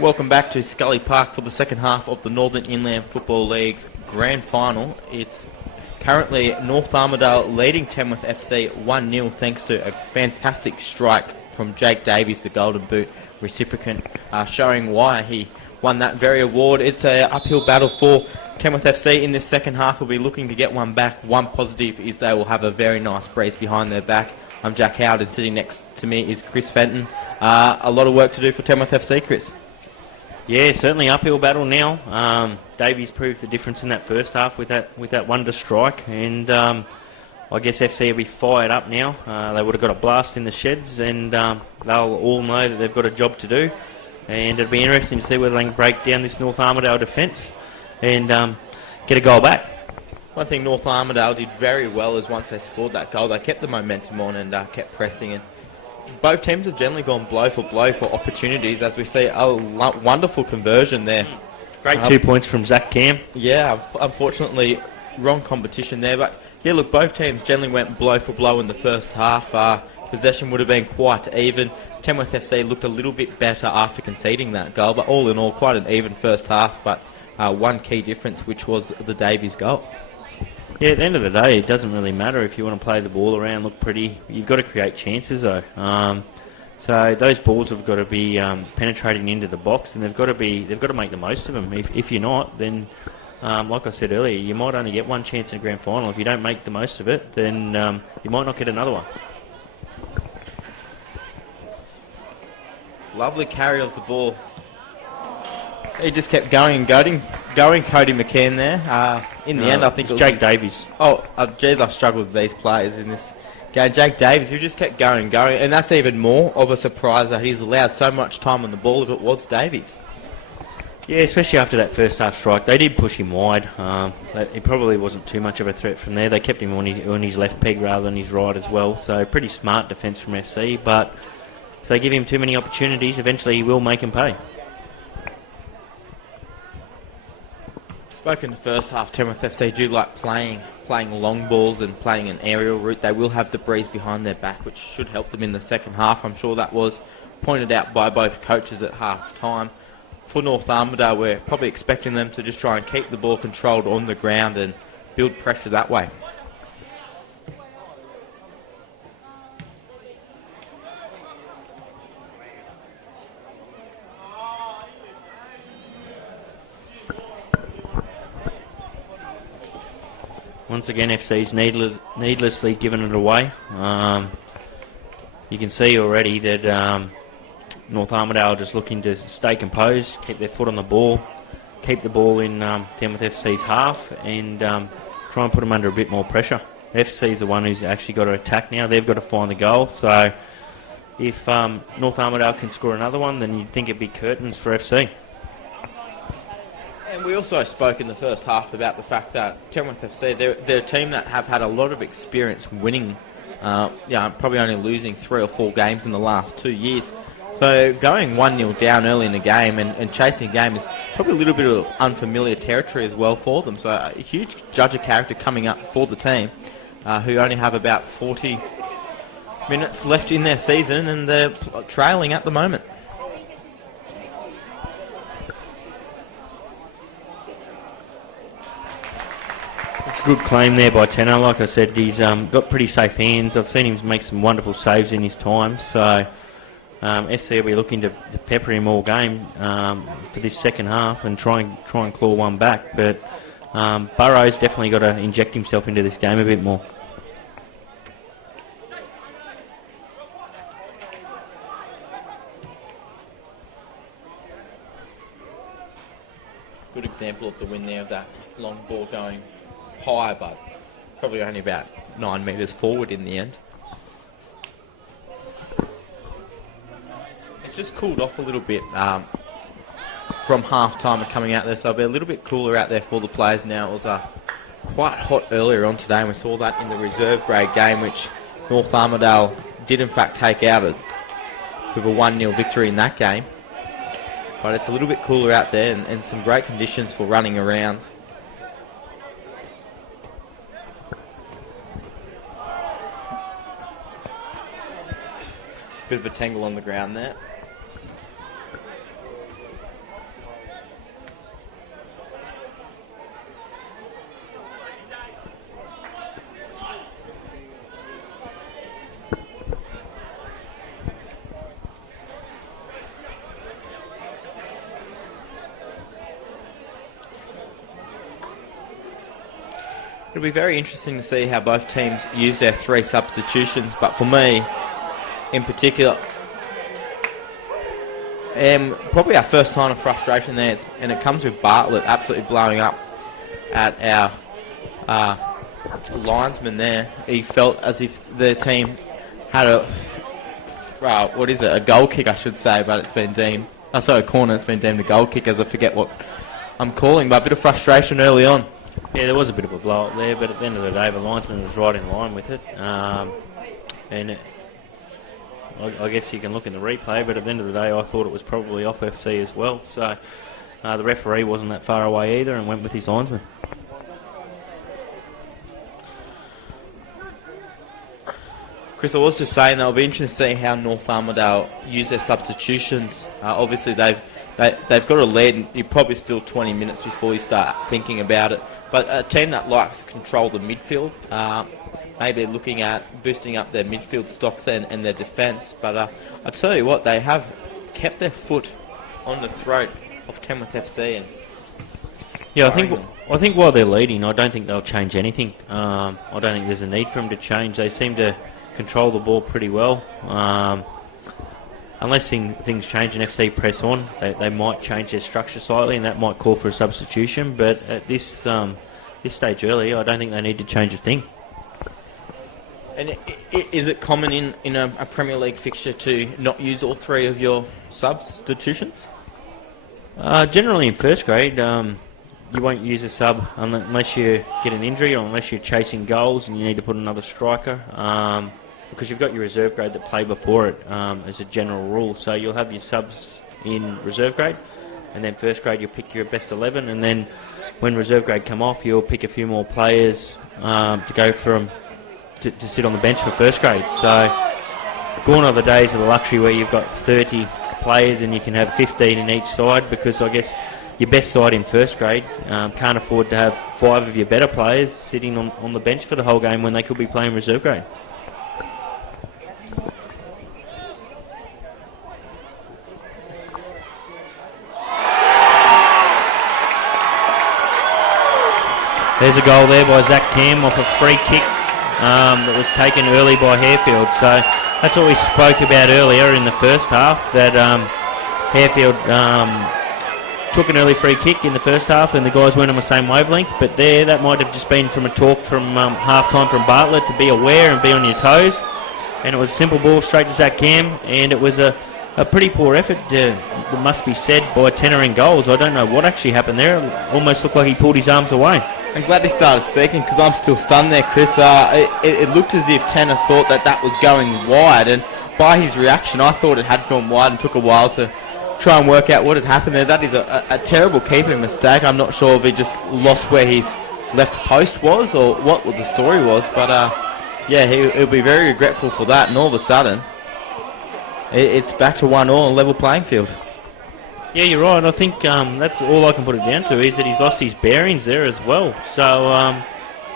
Welcome back to Scully Park for the second half of the Northern Inland Football League's Grand Final. It's currently North Armidale leading Tamworth FC 1-0 thanks to a fantastic strike from Jake Davies, the Golden Boot recipient, showing why he won that very award. It's an uphill battle for Tamworth FC in this second half. Will be looking to get one back. One positive is they will have a very nice breeze behind their back. I'm Jack Howard, and sitting next to me is Chris Fenton. A lot of work to do for Tamworth FC, Chris. Yeah, certainly uphill battle now. Davies proved the difference in that first half with that wonder strike, and I guess FC will be fired up now. They would have got a blast in the sheds, and they'll all know that they've got a job to do. And it'll be interesting to see whether they can break down this North Armidale defence and get a goal back. One thing North Armidale did very well is once they scored that goal, they kept the momentum on and kept pressing. And both teams have generally gone blow for opportunities, as we see a wonderful conversion there. Great 2 points from Zach Cam. Yeah, unfortunately, wrong competition there. But yeah, look, both teams generally went blow for blow in the first half. Possession would have been quite even. Tamworth FC looked a little bit better after conceding that goal, but all in all, quite an even first half. But one key difference, which was the Davies goal. Yeah, at the end of the day, it doesn't really matter if you want to play the ball around, look pretty. You've got to create chances, though. So those balls have got to be penetrating into the box, and they've got to make the most of them. If you're not, then like I said earlier, you might only get one chance in a grand final. If you don't make the most of it, then you might not get another one. Lovely carry of the ball. He just kept going and going, Cody McCann there. In the end, I think it was Jake Davies. Oh, geez, I've struggled with these players in this game. Jake Davies, who just kept going and going, and that's even more of a surprise that he's allowed so much time on the ball if it was Davies. Yeah, especially after that first half strike. They did push him wide. It probably wasn't too much of a threat from there. They kept him on his left peg rather than his right as well, so pretty smart defence from FC, but if they give him too many opportunities, eventually he will make them pay. Spoken the first half, Tamworth FC do like playing long balls and playing an aerial route. They will have the breeze behind their back, which should help them in the second half. I'm sure that was pointed out by both coaches at half time. For North Armidale, we're probably expecting them to just try and keep the ball controlled on the ground and build pressure that way. Once again, FC's needlessly given it away. You can see already that North Armidale just looking to stay composed, keep their foot on the ball, keep the ball in Tamworth FC's half, and try and put them under a bit more pressure. FC's the one who's actually got to attack now. They've got to find the goal. So if North Armidale can score another one, then you'd think it'd be curtains for FC. And we also spoke in the first half about the fact that Tamworth FC, they're a team that have had a lot of experience winning, probably only losing 3 or 4 games in the last 2 years. So going 1-0 down early in the game and chasing a game is probably a little bit of unfamiliar territory as well for them. So a huge judge of character coming up for the team, who only have about 40 minutes left in their season, and they're trailing at the moment. It's a good claim there by Tenno. Like I said, he's got pretty safe hands. I've seen him make some wonderful saves in his time. So FC will be looking to pepper him all game for this second half and try and claw one back. But Burrow's definitely got to inject himself into this game a bit more. Good example of the win there, of that long ball going high, but probably only about 9 metres forward in the end. It's just cooled off a little bit from half time and coming out there, so it'll be a little bit cooler out there for the players now. It was quite hot earlier on today, and we saw that in the reserve grade game, which North Armidale did in fact take out with a 1-0 victory in that game. But it's a little bit cooler out there, and some great conditions for running around. Bit of a tangle on the ground there. It'll be very interesting to see how both teams use their 3 substitutions, but for me, in particular, probably our first sign of frustration there, and it comes with Bartlett absolutely blowing up at our linesman there. He felt as if the team had a goal kick, I should say, but it's been deemed, a corner, it's been deemed a goal kick, as I forget what I'm calling, but a bit of frustration early on. Yeah, there was a bit of a blow up there, but at the end of the day, the linesman was right in line with it. I guess you can look in the replay, but at the end of the day, I thought it was probably off FC as well. So the referee wasn't that far away either and went with his linesman. Chris, I was just saying that it'll be interesting to see how North Armidale use their substitutions. Obviously, they've got a lead, and you're probably still 20 minutes before you start thinking about it. But a team that likes to control the midfield, maybe looking at boosting up their midfield stocks and their defence. But I tell you what, they have kept their foot on the throat of Tamworth FC. And yeah, I think while they're leading, I don't think they'll change anything. I don't think there's a need for them to change. They seem to control the ball pretty well. Unless things change and FC press on, they might change their structure slightly, and that might call for a substitution. But at this stage early, I don't think they need to change a thing. And is it common in a Premier League fixture to not use all 3 of your substitutions? Generally in first grade, you won't use a sub unless you get an injury or unless you're chasing goals and you need to put another striker. Because you've got your reserve grade that play before it as a general rule. So you'll have your subs in reserve grade, and then first grade you'll pick your best 11, and then when reserve grade come off, you'll pick a few more players to go from to sit on the bench for first grade. So gone are the days of the luxury where you've got 30 players and you can have 15 in each side, because I guess your best side in first grade can't afford to have 5 of your better players sitting on the bench for the whole game when they could be playing reserve grade. There's a goal there by Zach Cam off a free kick that was taken early by Harefield. So that's what we spoke about earlier in the first half, that Harefield took an early free kick in the first half and the guys weren't on the same wavelength. But that might have just been from a talk from half-time from Bartlett to be aware and be on your toes. And it was a simple ball straight to Zach Cam, and it was a pretty poor effort. must be said by Tenner in goals. I don't know what actually happened there. It almost looked like he pulled his arms away. I'm glad he started speaking because I'm still stunned there, Chris. It looked as if Tanner thought that was going wide, and by his reaction, I thought it had gone wide and took a while to try and work out what had happened there. That is a terrible keeping mistake. I'm not sure if he just lost where his left post was or what the story was, but yeah, he'll be very regretful for that, and all of a sudden, it's back to 1-1, a level playing field. Yeah, you're right. I think that's all I can put it down to is that he's lost his bearings there as well. So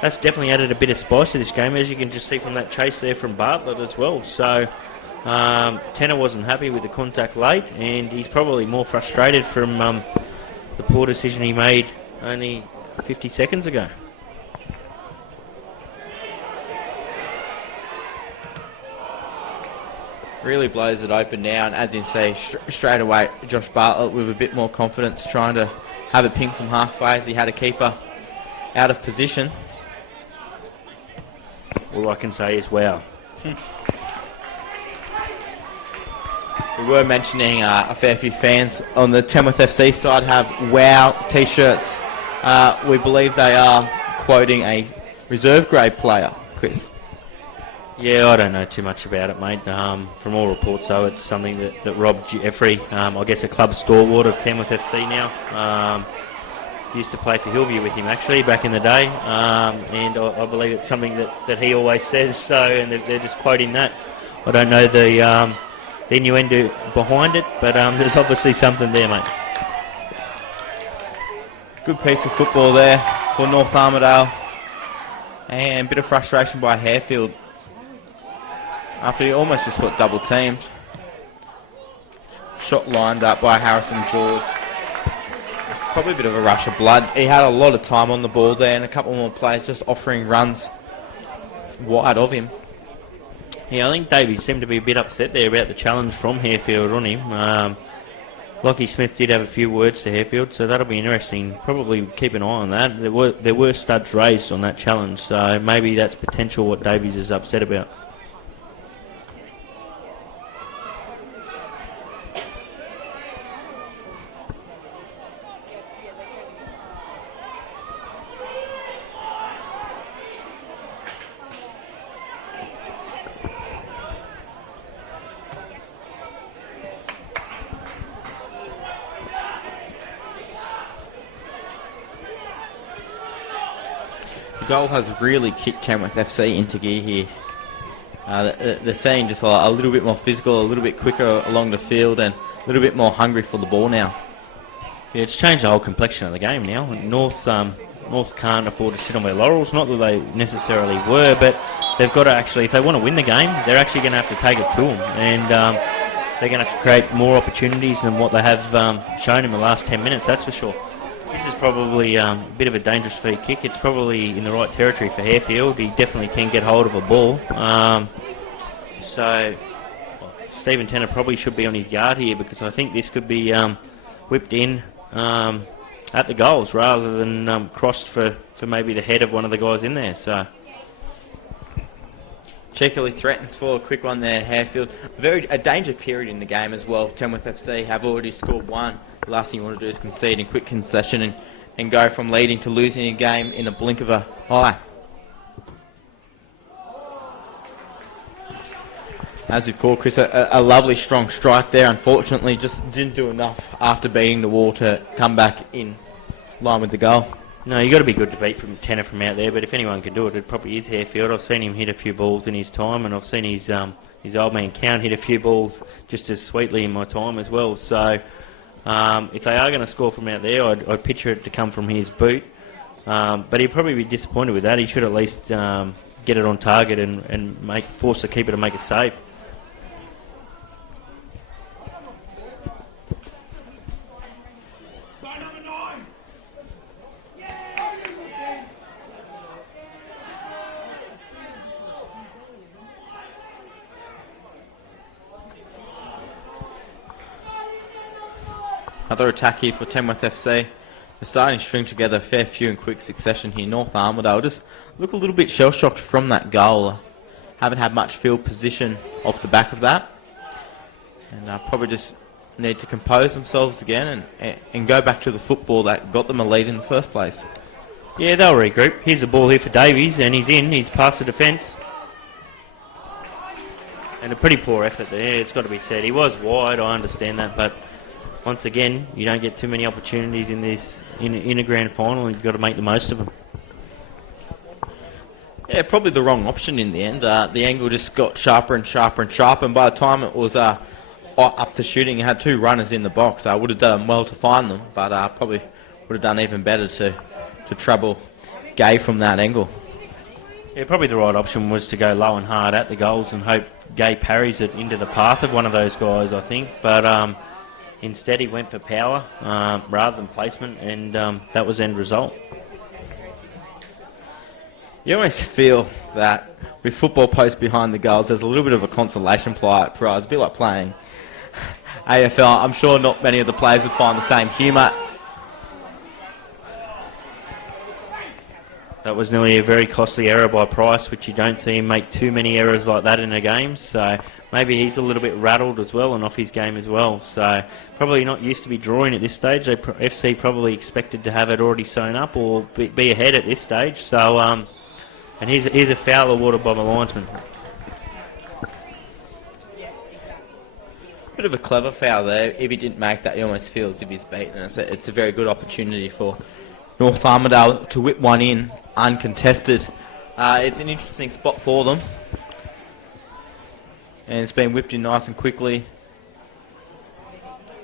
that's definitely added a bit of spice to this game, as you can just see from that chase there from Bartlett as well. So Tenner wasn't happy with the contact late, and he's probably more frustrated from the poor decision he made only 50 seconds ago. Really blows it open now, and as you say, straight away, Josh Bartlett with a bit more confidence, trying to have it ping from halfway as he had a keeper out of position. All I can say is wow. We were mentioning a fair few fans on the Tamworth FC side have wow t-shirts. We believe they are quoting a reserve grade player, Chris. Yeah, I don't know too much about it, mate. From all reports, though, it's something that Rob Jeffrey, I guess a club stalwart of Tamworth FC now, used to play for Hillview with him, actually, back in the day. And I believe it's something that he always says, so, and they're just quoting that. I don't know the innuendo behind it, but there's obviously something there, mate. Good piece of football there for North Armidale. And a bit of frustration by Harefield after he almost just got double teamed. Shot lined up by Harrison George. Probably a bit of a rush of blood. He had a lot of time on the ball there, and a couple more players just offering runs wide of him. Yeah, I think Davies seemed to be a bit upset there about the challenge from Harefield on him. Lockie Smith did have a few words to Harefield, so that'll be interesting. Probably keep an eye on that. There were studs raised on that challenge, so maybe that's potential what Davies is upset about. The goal has really kicked Tamworth FC into gear here. They're seeing just a little bit more physical, a little bit quicker along the field, and a little bit more hungry for the ball now. Yeah, it's changed the whole complexion of the game now. North can't afford to sit on their laurels. Not that they necessarily were, but they've got to actually, if they want to win the game, they're actually going to have to take it to them. And they're going to have to create more opportunities than what they have shown in the last 10 minutes, that's for sure. This is probably a bit of a dangerous free kick. It's probably in the right territory for Harefield. He definitely can get hold of a ball. So Stephen Tenner probably should be on his guard here, because I think this could be whipped in at the goals rather than crossed for maybe the head of one of the guys in there. So Cheekily threatens for a quick one there, Harefield. A danger period in the game as well. Tamworth FC have already scored one. The last thing you want to do is concede in quick concession and go from leading to losing a game in a blink of an eye. As you've called, Chris, a lovely strong strike there. Unfortunately, just didn't do enough after beating the wall to come back in line with the goal. No, you've got to be good to beat from Tenner from out there, but if anyone can do it, it probably is Harefield. I've seen him hit a few balls in his time, and I've seen his old man Count hit a few balls just as sweetly in my time as well. So if they are going to score from out there, I'd picture it to come from his boot. But he'd probably be disappointed with that. He should at least get it on target and force the keeper to make it safe. Another attack here for Tamworth FC. They're starting to string together a fair few in quick succession here. North Armidale just look a little bit shell-shocked from that goal. Haven't had much field position off the back of that. And probably just need to compose themselves again and go back to the football that got them a lead in the first place. Yeah, they'll regroup. Here's the ball here for Davies, and he's in. He's past the defence. And a pretty poor effort there, it's got to be said. He was wide, I understand that, but once again, you don't get too many opportunities in a grand final, and you've got to make the most of them. Yeah, probably the wrong option in the end. The angle just got sharper and sharper and sharper, and by the time it was up to shooting, it had two runners in the box. I would have done well to find them, but probably would have done even better to trouble Gay from that angle. Yeah, probably the right option was to go low and hard at the goals and hope Gay parries it into the path of one of those guys, I think. But instead he went for power rather than placement, and that was the end result. You almost feel that with football posts behind the goals, there's a little bit of a consolation prize. It's a bit like playing AFL. I'm sure not many of the players would find the same humour. That was nearly a very costly error by Price, which you don't see him make too many errors like that in a game. So maybe he's a little bit rattled as well and off his game as well. So probably not used to be drawing at this stage. FC probably expected to have it already sewn up or be ahead at this stage. So, and here's a foul awarded by the linesman. Bit of a clever foul there. If he didn't make that, he almost feels as if he's beaten. It's a very good opportunity for North Armidale to whip one in uncontested. It's an interesting spot for them, and it's been whipped in nice and quickly.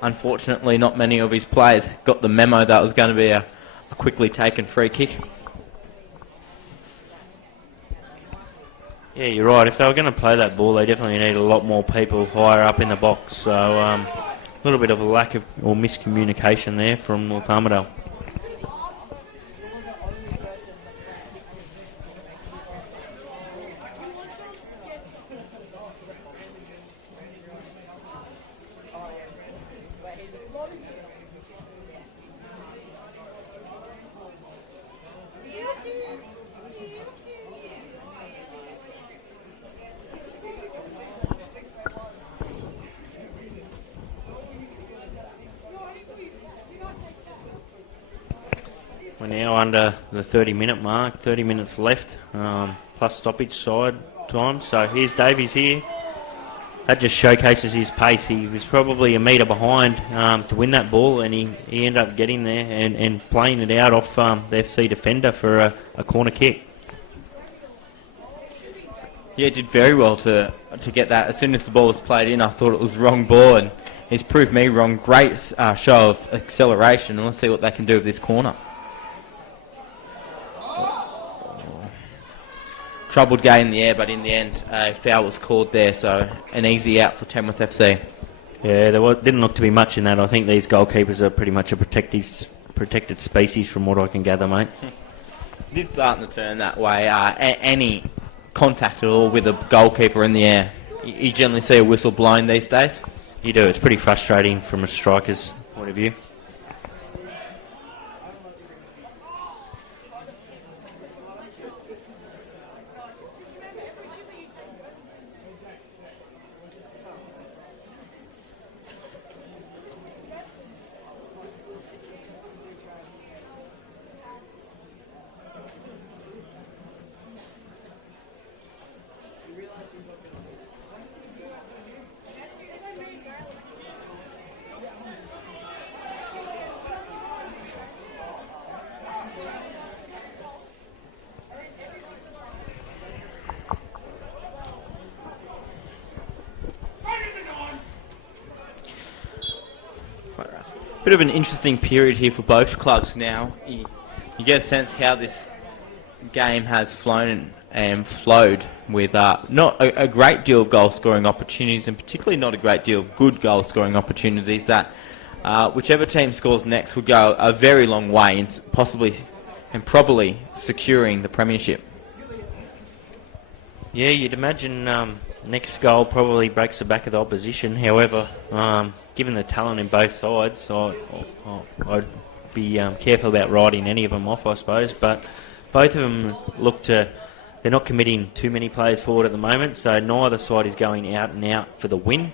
Unfortunately, not many of his players got the memo that it was going to be a quickly taken free kick. Yeah, you're right. If they were going to play that ball, they definitely need a lot more people higher up in the box. So a little bit of a lack of or miscommunication there from North Armidale. We're now under the 30-minute mark, 30 minutes left, plus stoppage side time. So here's Davies here. That just showcases his pace. He was probably a metre behind to win that ball, and he ended up getting there and playing it out off the FC defender for a corner kick. Yeah, did very well to get that. As soon as the ball was played in, I thought it was the wrong ball, and he's proved me wrong. Great show of acceleration, and let's see what they can do with this corner. Troubled Gay in the air, but in the end, a foul was called there, so an easy out for Tamworth FC. Yeah, didn't look to be much in that. I think these goalkeepers are pretty much a protected species from what I can gather, mate. It is starting to turn that way. Any contact at all with a goalkeeper in the air, you generally see a whistle blown these days. You do. It's pretty frustrating from a striker's point of view. Bit of an interesting period here for both clubs now. You get a sense how this game has flown and flowed with not a great deal of goal-scoring opportunities, and particularly not a great deal of good goal-scoring opportunities that whichever team scores next would go a very long way in possibly and probably securing the premiership. Yeah, you'd imagine next goal probably breaks the back of the opposition. However, given the talent in both sides, I'd be careful about writing any of them off, I suppose. But both of them they're not committing too many players forward at the moment, so neither side is going out and out for the win.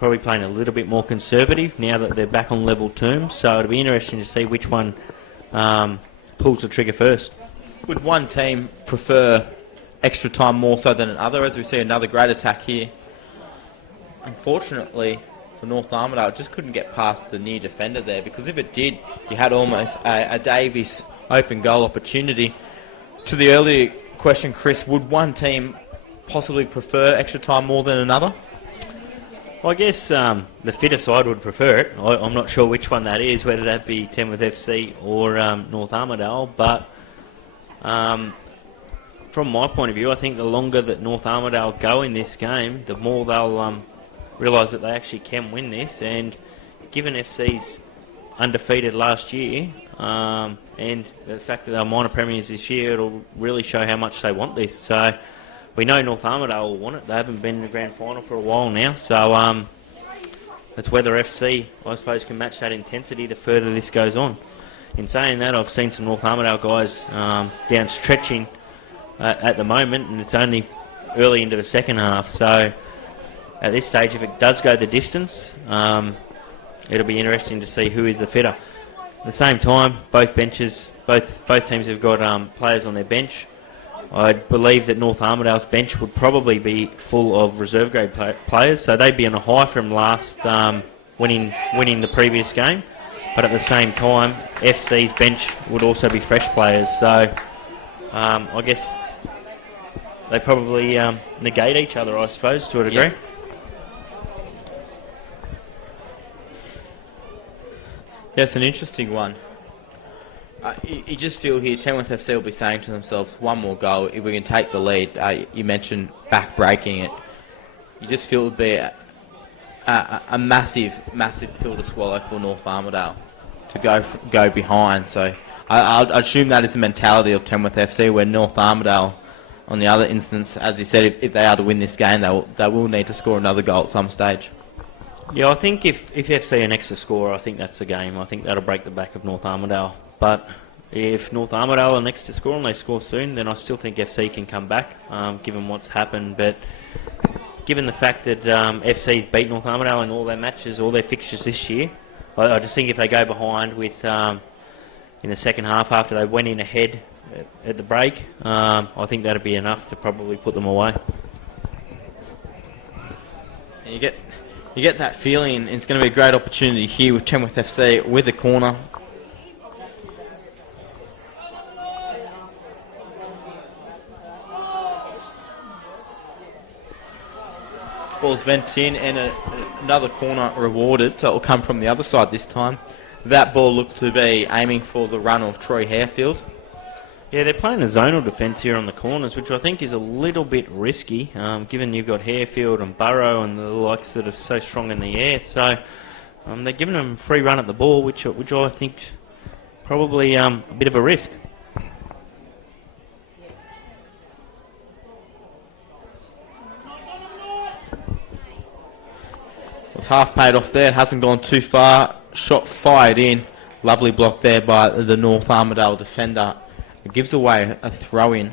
probably playing a little bit more conservative now that they're back on level terms. So it'll be interesting to see which one pulls the trigger first. Would one team prefer extra time more so than another, as we see another great attack here? Unfortunately for North Armidale, it just couldn't get past the near defender there, because if it did, you had almost a Davies open goal opportunity. To the earlier question, Chris, would one team possibly prefer extra time more than another? Well, I guess the fitter side would prefer it. I'm not sure which one that is, whether that be Tamworth FC or North Armidale, but from my point of view, I think the longer that North Armidale go in this game, the more they'll realise that they actually can win this. And given FC's undefeated last year, and the fact that they're minor premiers this year, it'll really show how much they want this. So we know North Armidale will want it. They haven't been in the grand final for a while now, so it's whether FC, I suppose, can match that intensity the further this goes on. In saying that, I've seen some North Armidale guys down stretching at the moment, and it's only early into the second half. So at this stage, if it does go the distance, it'll be interesting to see who is the fitter. At the same time, both teams have got players on their bench. I believe that North Armidale's bench would probably be full of reserve grade players, so they'd be on a high from last winning the previous game. But at the same time, FC's bench would also be fresh players, so I guess they probably negate each other, I suppose, to a degree. Yep. Yeah, it's an interesting one. You just feel here, Tamworth FC will be saying to themselves, one more goal, if we can take the lead. You mentioned back-breaking it. You just feel it would be a massive, massive pill to swallow for North Armidale to go behind. So I assume that is the mentality of Tamworth FC, where North Armidale, on the other instance, as you said, if they are to win this game, they will need to score another goal at some stage. Yeah, I think if FC are next to score, I think that's the game. I think that'll break the back of North Armidale. But if North Armidale are next to score and they score soon, then I still think FC can come back, given what's happened. But given the fact that FC's beat North Armidale in all their matches, all their fixtures this year, I just think if they go behind with in the second half after they went in ahead at the break, I think that'll be enough to probably put them away. You get that feeling it's going to be a great opportunity here with Tamworth FC with the corner. Ball's bent in and another corner rewarded, so it will come from the other side this time. That ball looked to be aiming for the run of Troy Harefield. Yeah, they're playing a zonal defence here on the corners, which I think is a little bit risky, given you've got Harefield and Burrow and the likes that are so strong in the air. So they're giving them a free run at the ball, which I think probably a bit of a risk. Was half paid off there, hasn't gone too far. Shot fired in. Lovely block there by the North Armidale defender. It gives away a throw-in.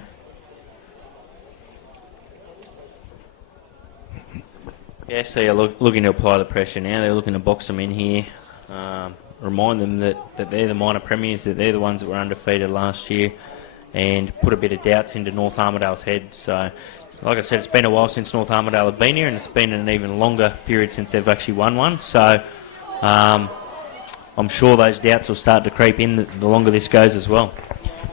Yeah, so you're looking to apply the pressure now. They're looking to box them in here. Remind them that they're the minor premiers, that they're the ones that were undefeated last year, and put a bit of doubts into North Armidale's head. So, like I said, it's been a while since North Armidale have been here, and it's been an even longer period since they've actually won one. So I'm sure those doubts will start to creep in the longer this goes as well.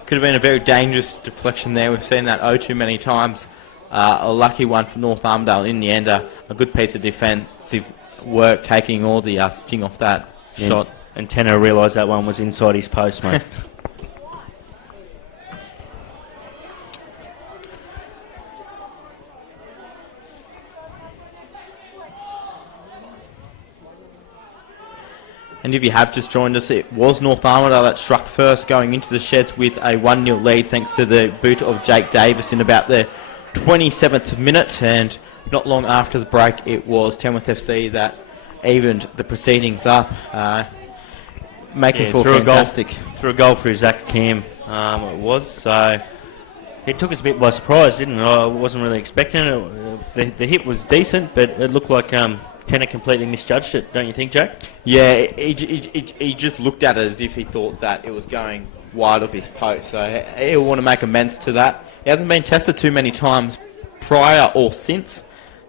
Could have been a very dangerous deflection there. We've seen that too many times. A lucky one for North Armidale in the end. A good piece of defensive work, taking all the sting off that shot. And Tanner realised that one was inside his post, mate. And if you have just joined us, it was North Armidale that struck first, going into the sheds with a 1-0 lead thanks to the boot of Jake Davis in about the 27th minute. And not long after the break, it was Tamworth FC that evened the proceedings up, making for fantastic. Through a goal for Zach Cam, it was. So it took us a bit by surprise, didn't it? I wasn't really expecting it. The hit was decent, but it looked like Tenner completely misjudged it, don't you think, Jack? Yeah, he just looked at it as if he thought that it was going wide of his post. So he'll want to make amends to that. He hasn't been tested too many times prior or since.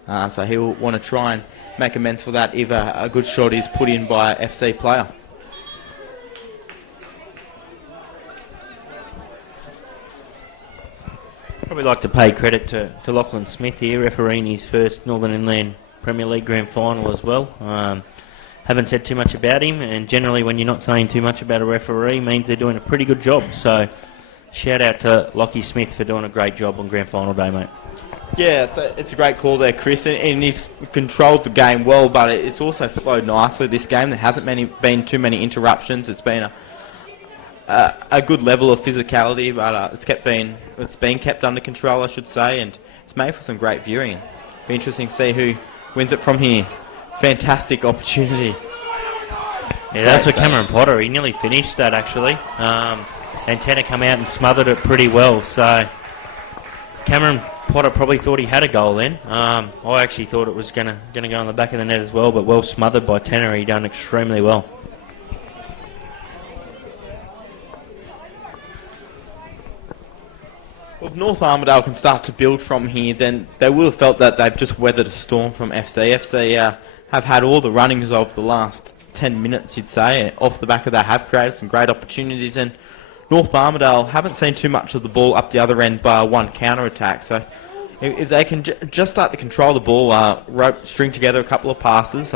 So he'll want to try and make amends for that if a good shot is put in by a FC player. Probably like to pay credit to Lachlan Smith here, refereeing his first Northern Inland Premier League Grand Final as well. Haven't said too much about him, and generally when you're not saying too much about a referee means they're doing a pretty good job. So shout out to Lockie Smith for doing a great job on Grand Final day, mate. Yeah, it's a great call there, Chris, and he's controlled the game well, but it's also flowed nicely this game. There hasn't been too many interruptions. It's been a good level of physicality, but it's been kept under control, I should say, and it's made for some great viewing. Be interesting to see who wins it from here. Fantastic opportunity. Yeah, that's for Cameron Potter. He nearly finished that, actually. And Tenner come out and smothered it pretty well. So Cameron Potter probably thought he had a goal then. I actually thought it was going to go on the back of the net as well, but well smothered by Tenner. He done extremely well. Well, if North Armidale can start to build from here, then they will have felt that they've just weathered a storm from FC. FC have had all the runnings of the last 10 minutes, you'd say. Off the back of that, have created some great opportunities, and North Armidale haven't seen too much of the ball up the other end bar one counter-attack. So if they can just start to control the ball, string together a couple of passes,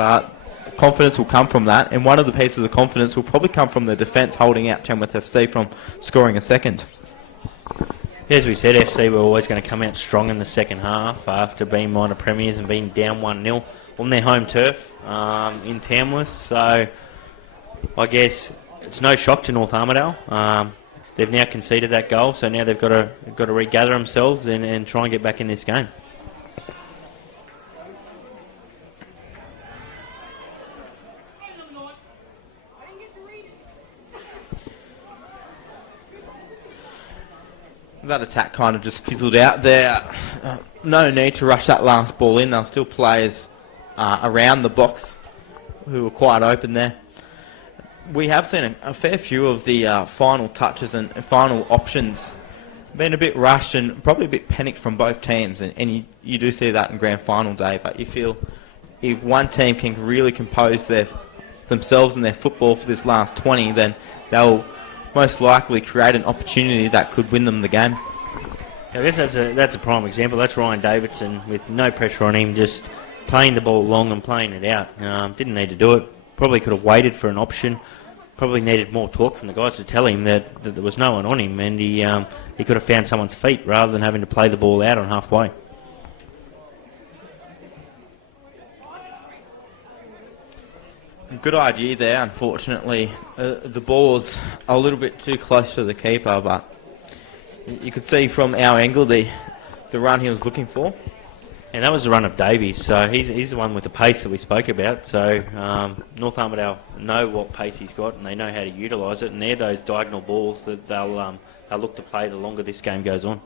confidence will come from that, and one of the pieces of confidence will probably come from the defence holding out Tamworth FC from scoring a second. As we said, FC were always going to come out strong in the second half after being minor premiers and being down 1-0 on their home turf in Tamworth. So I guess it's no shock to North Armidale. They've now conceded that goal, so now they've got to regather themselves and try and get back in this game. That attack kind of just fizzled out there. No need to rush that last ball in. There were still players around the box who were quite open there. We have seen a fair few of the final touches and final options been a bit rushed and probably a bit panicked from both teams, and you do see that in Grand Final day, but you feel if one team can really compose themselves and their football for this last 20, then they'll most likely create an opportunity that could win them the game. I guess that's a prime example. That's Ryan Davidson with no pressure on him, just playing the ball long and playing it out. Didn't need to do it. Probably could have waited for an option. Probably needed more talk from the guys to tell him that there was no one on him, and he could have found someone's feet rather than having to play the ball out on halfway. Good idea there. Unfortunately, the ball was a little bit too close to the keeper, but you could see from our angle the run he was looking for. And that was the run of Davies, so he's the one with the pace that we spoke about. So North Armidale know what pace he's got, and they know how to utilise it. And they're those diagonal balls that they'll look to play the longer this game goes on.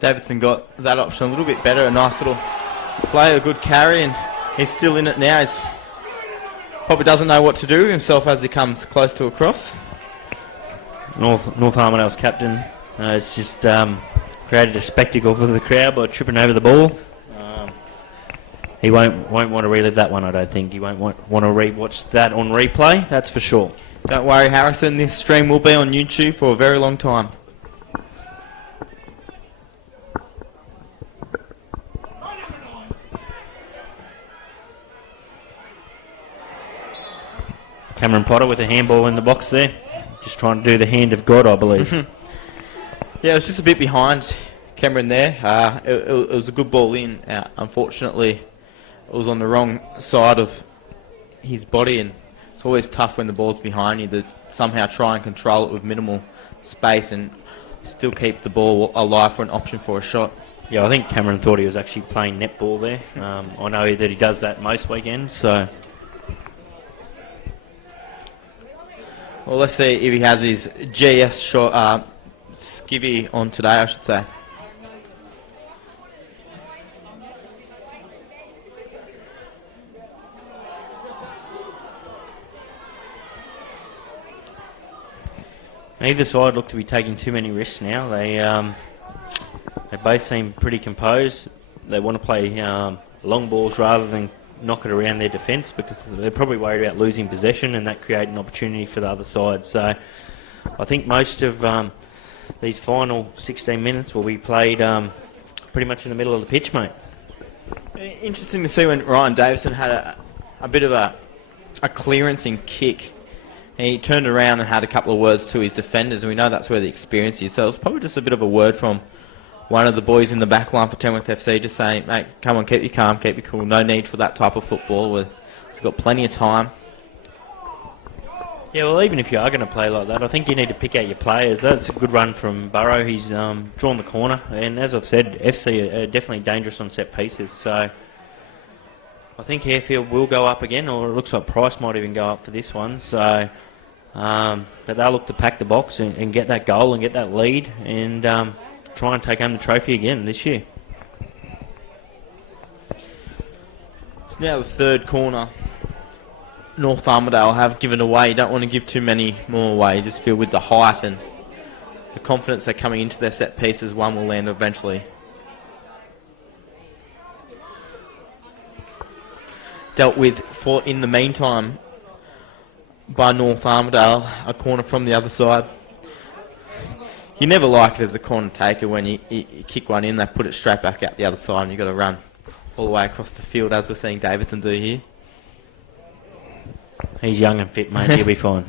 Davidson got that option a little bit better, a nice little play, a good carry, and he's still in it now. He's probably doesn't know what to do with himself as he comes close to a cross. North Armidale's captain has just created a spectacle for the crowd by tripping over the ball. He won't want to relive that one, I don't think. He won't want to re-watch that on replay, that's for sure. Don't worry, Harrison, this stream will be on YouTube for a very long time. Cameron Potter with a handball in the box there. Just trying to do the hand of God, I believe. Yeah, it was just a bit behind Cameron there. It was a good ball in. Unfortunately, it was on the wrong side of his body, and it's always tough when the ball's behind you to somehow try and control it with minimal space and still keep the ball alive for an option for a shot. Yeah, I think Cameron thought he was actually playing netball there. I know that he does that most weekends, so... Well, let's see if he has his GS short skivvy on today, I should say. Neither side look to be taking too many risks now. They both seem pretty composed. They want to play long balls rather than knock it around their defence because they're probably worried about losing possession and that create an opportunity for the other side. So I think most of these final 16 minutes will be played pretty much in the middle of the pitch, mate. Interesting to see when Ryan Davison had a bit of a clearance and kick. He turned around and had a couple of words to his defenders, and we know that's where the experience is. So it was probably just a bit of a word from one of the boys in the back line for Tamworth FC, just saying, mate, come on, keep you calm, keep you cool. No need for that type of football. He's got plenty of time. Yeah, well, even if you are going to play like that, I think you need to pick out your players. That's a good run from Burrow. He's drawn the corner, and as I've said, FC are definitely dangerous on set pieces. So I think Harefield will go up again, or it looks like Price might even go up for this one. So, but they'll look to pack the box and get that goal and get that lead and try and take home the trophy again this year. It's now the third corner. North Armidale have given away. You don't want to give too many more away. You just feel with the height and the confidence they're coming into their set pieces, one will land eventually. Dealt with for in the meantime by North Armidale, a corner from the other side. You never like it as a corner taker when you kick one in, they put it straight back out the other side and you've got to run all the way across the field as we're seeing Davison do here. He's young and fit, mate. He'll be fine.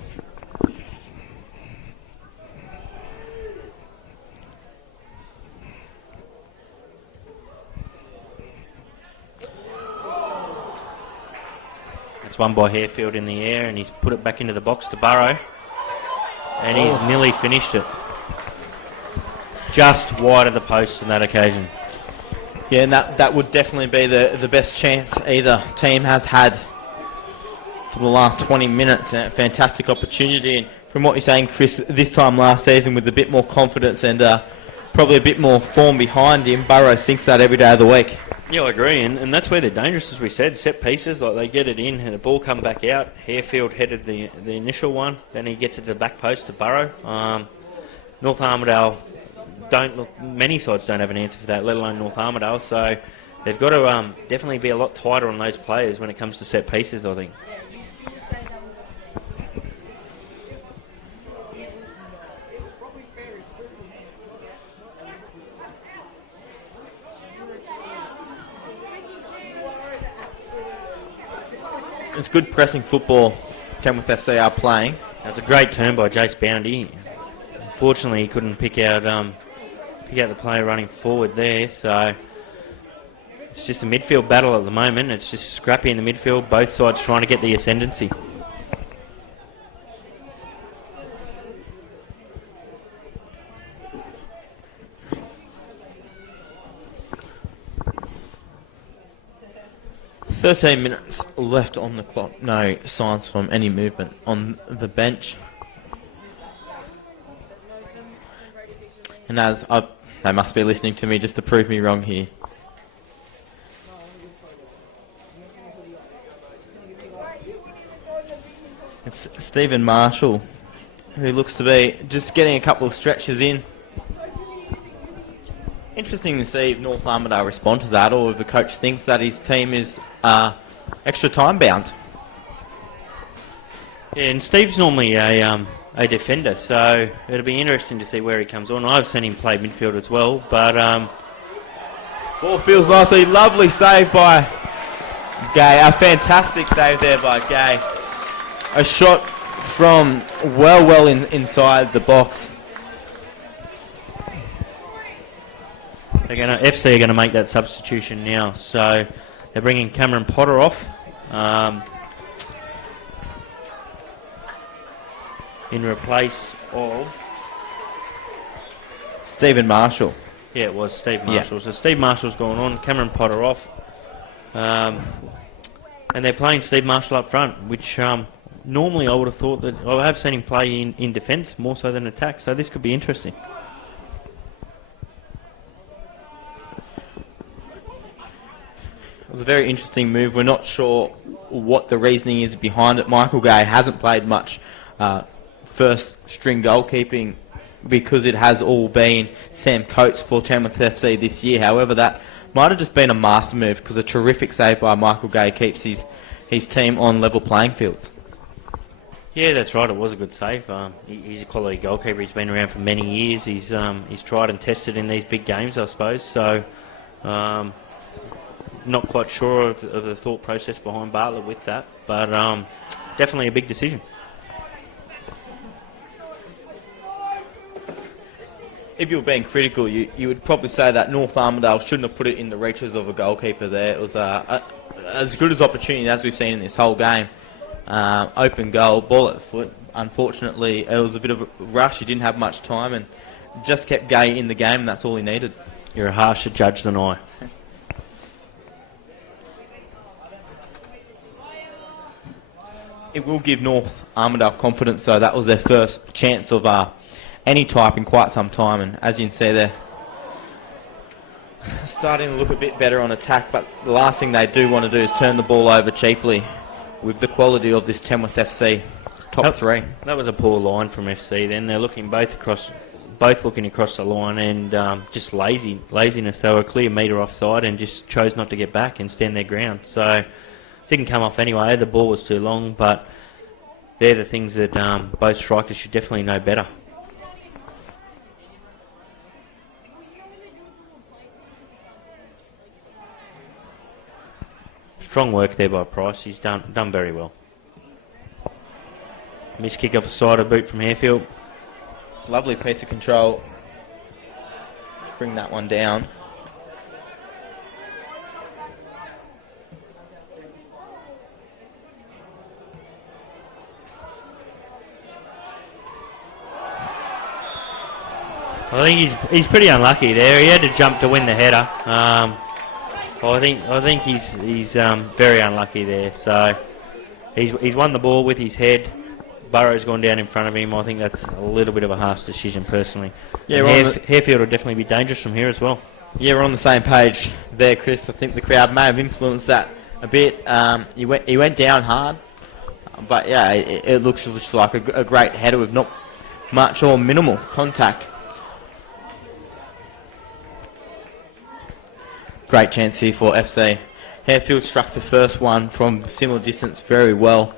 That's one by Harefield in the air, and he's put it back into the box to Burrow. And he's nearly finished it. Just wide of the post on that occasion. Yeah, and that would definitely be the best chance either team has had for the last 20 minutes. A fantastic opportunity. And from what you're saying, Chris, this time last season with a bit more confidence and probably a bit more form behind him, Burrow sinks that every day of the week. Yeah, I agree, and that's where they're dangerous, as we said. Set pieces, like they get it in and the ball come back out. Harefield headed the initial one, then he gets it to the back post to Burrow. North Armidale many sides don't have an answer for that, let alone North Armidale, so they've got to definitely be a lot tighter on those players when it comes to set pieces, I think. It's good pressing football Tamworth FC are playing. That's a great turn by Jace Boundy. Unfortunately, he couldn't pick out the player running forward there, so it's just a midfield battle at the moment. It's just scrappy in the midfield, both sides trying to get the ascendancy. "13 minutes left on the clock. No signs from any movement on the bench. And they must be listening to me just to prove me wrong here. It's Stephen Marshall, who looks to be just getting a couple of stretches in. Interesting to see if North Armidale respond to that, or if the coach thinks that his team is extra time bound. Yeah, and Steve's normally a defender, so it'll be interesting to see where he comes on. I've seen him play midfield as well, but ball feels nicely. Lovely save by Gay. A fantastic save there by Gay. A shot from well inside the box. FC are going to make that substitution now, so they're bringing Cameron Potter off in replace of Stephen Marshall. Yeah, it was Steve Marshall. So Steve Marshall's gone on, Cameron Potter off, and they're playing Steve Marshall up front, which normally I would have thought that I have seen him play in defence more so than attack. So this could be interesting. It was a very interesting move. We're not sure what the reasoning is behind it. Michael Gay hasn't played much first string goalkeeping because it has all been Sam Coates for Tamworth FC this year. However, that might have just been a master move because a terrific save by Michael Gay keeps his team on level playing fields. Yeah, that's right. It was a good save. He's a quality goalkeeper. He's been around for many years. He's tried and tested in these big games, I suppose. So, not quite sure of the thought process behind Bartlett with that, but definitely a big decision. If you were being critical, you would probably say that North Armidale shouldn't have put it in the reaches of a goalkeeper there. It was as good as opportunity as we've seen in this whole game. Open goal, ball at the foot. Unfortunately, it was a bit of a rush. He didn't have much time and just kept Gay in the game, and that's all he needed. You're a harsher judge than I. It will give North Armidale confidence, so that was their first chance of any type in quite some time, and as you can see they're starting to look a bit better on attack, but the last thing they do want to do is turn the ball over cheaply with the quality of this Tamworth FC top three. That was a poor line from FC then. They're looking both looking across the line and just laziness. They were a clear metre offside and just chose not to get back and stand their ground. So didn't come off anyway. The ball was too long, but they're the things that both strikers should definitely know better. Strong work there by Price. He's done very well. Missed kick off the side, a boot from Harefield. Lovely piece of control. Bring that one down. I think he's pretty unlucky there. He had to jump to win the header. I think he's very unlucky there. So he's won the ball with his head. Burrow's gone down in front of him. I think that's a little bit of a harsh decision personally. Yeah, Harefield will definitely be dangerous from here as well. Yeah, we're on the same page there, Chris. I think the crowd may have influenced that a bit. He went down hard, but yeah, it looks just like a great header with not much or minimal contact. Great chance here for FC. Harefield struck the first one from similar distance very well.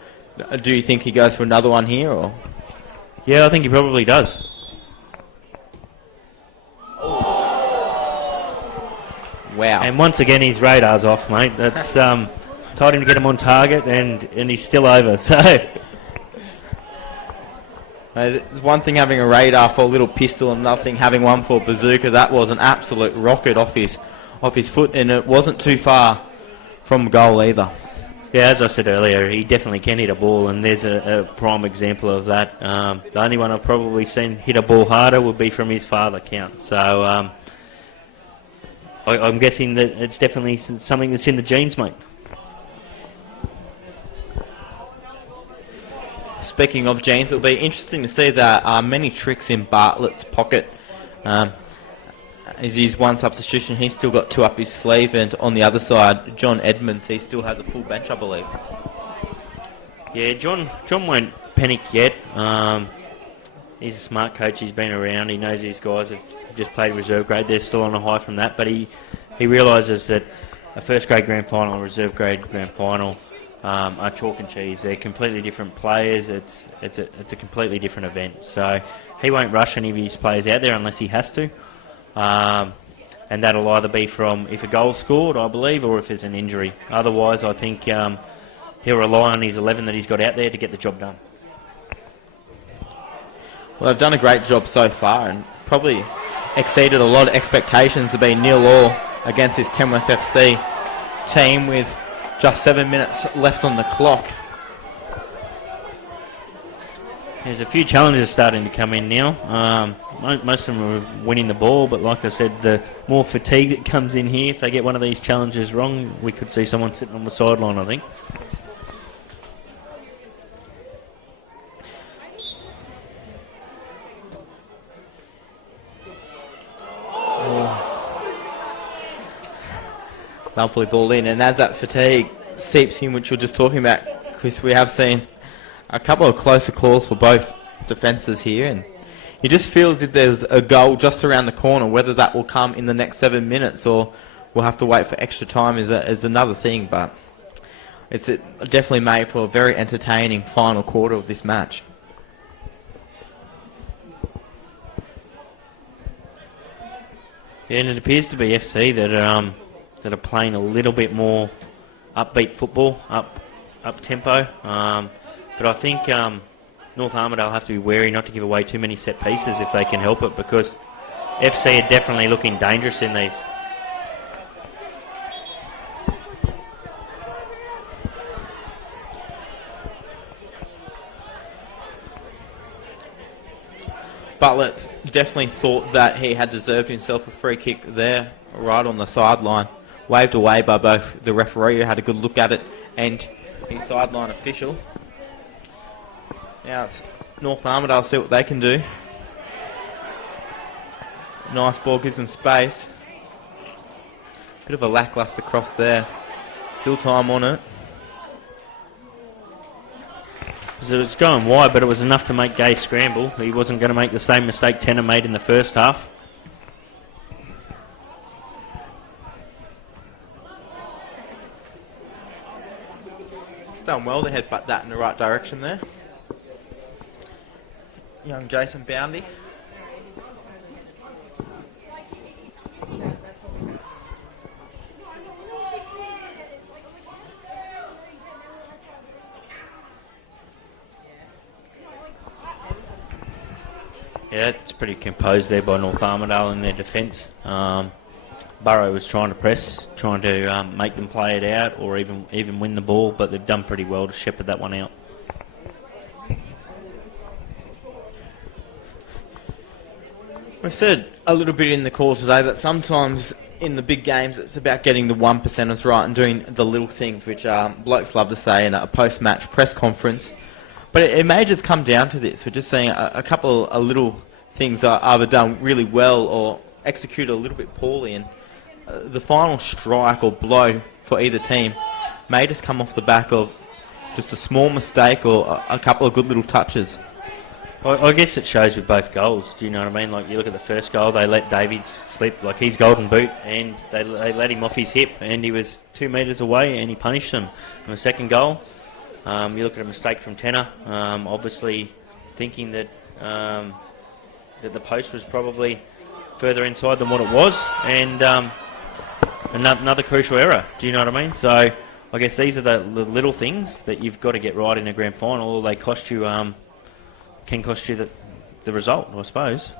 Do you think he goes for another one here, or? Yeah, I think he probably does. Wow. And once again, his radar's off, mate. That's told him to get him on target, and he's still over. So there's one thing having a radar for a little pistol, and another thing having one for a bazooka. That was an absolute rocket off his foot, and it wasn't too far from goal either. Yeah, as I said earlier, he definitely can hit a ball, and there's a prime example of that. The only one I've probably seen hit a ball harder would be from his father, Count. So I'm guessing that it's definitely something that's in the genes, mate. Speaking of genes, it'll be interesting to see there are many tricks in Bartlett's pocket. Is his one substitution, he's still got two up his sleeve, and on the other side, John Edmonds, he still has a full bench, I believe. Yeah, John won't panic yet. He's a smart coach, he's been around, he knows these guys have just played reserve grade, they're still on a high from that, but he realises that a first grade grand final and a reserve grade grand final are chalk and cheese. They're completely different players, it's a completely different event, so he won't rush any of his players out there unless he has to. And that'll either be from if a goal's scored, I believe, or if there's an injury. Otherwise, I think he'll rely on his 11 that he's got out there to get the job done. Well, they've done a great job so far and probably exceeded a lot of expectations to be 0-0 against this Tamworth FC team with just 7 minutes left on the clock. There's a few challenges starting to come in now. Most of them are winning the ball, but like I said, the more fatigue that comes in here, if they get one of these challenges wrong, we could see someone sitting on the sideline, I think. Lovely ball in, and as that fatigue seeps in, which we are just talking about, Chris, we have seen a couple of closer calls for both defences here, and you just feel as if there's a goal just around the corner. Whether that will come in the next 7 minutes or we'll have to wait for extra time is another thing, but it's definitely made for a very entertaining final quarter of this match. Yeah, and it appears to be FC that are playing a little bit more upbeat football, up tempo. But I think North Armidale have to be wary not to give away too many set pieces if they can help it, because FC are definitely looking dangerous in these. Butler definitely thought that he had deserved himself a free kick there, right on the sideline. Waved away by both the referee, who had a good look at it, and his sideline official. Now it's North Armidale, see what they can do. Nice ball, gives them space. Bit of a lacklustre cross there. Still time on it. So it's going wide, but it was enough to make Gay scramble. He wasn't going to make the same mistake Tanner made in the first half. He's done well to headbutt that in the right direction there. Young Jason Boundy. Yeah, it's pretty composed there by North Armidale in their defence. Burrow was trying to press, trying to make them play it out or even win the ball, but they've done pretty well to shepherd that one out. We've said a little bit in the call today that sometimes in the big games it's about getting the 1%ers right and doing the little things, which blokes love to say in a post-match press conference. But it may just come down to this. We're just seeing a couple of little things are either done really well or executed a little bit poorly, and the final strike or blow for either team may just come off the back of just a small mistake or a couple of good little touches. I guess it shows with both goals. Do you know what I mean? Like, you look at the first goal, they let Davies slip, like his golden boot, and they let him off his hip, and he was 2 metres away, and he punished them. And the second goal, you look at a mistake from Tanner, obviously thinking that that the post was probably further inside than what it was, and another crucial error. Do you know what I mean? So I guess these are the little things that you've got to get right in a grand final, or they cost you. Can cost you the result, I suppose.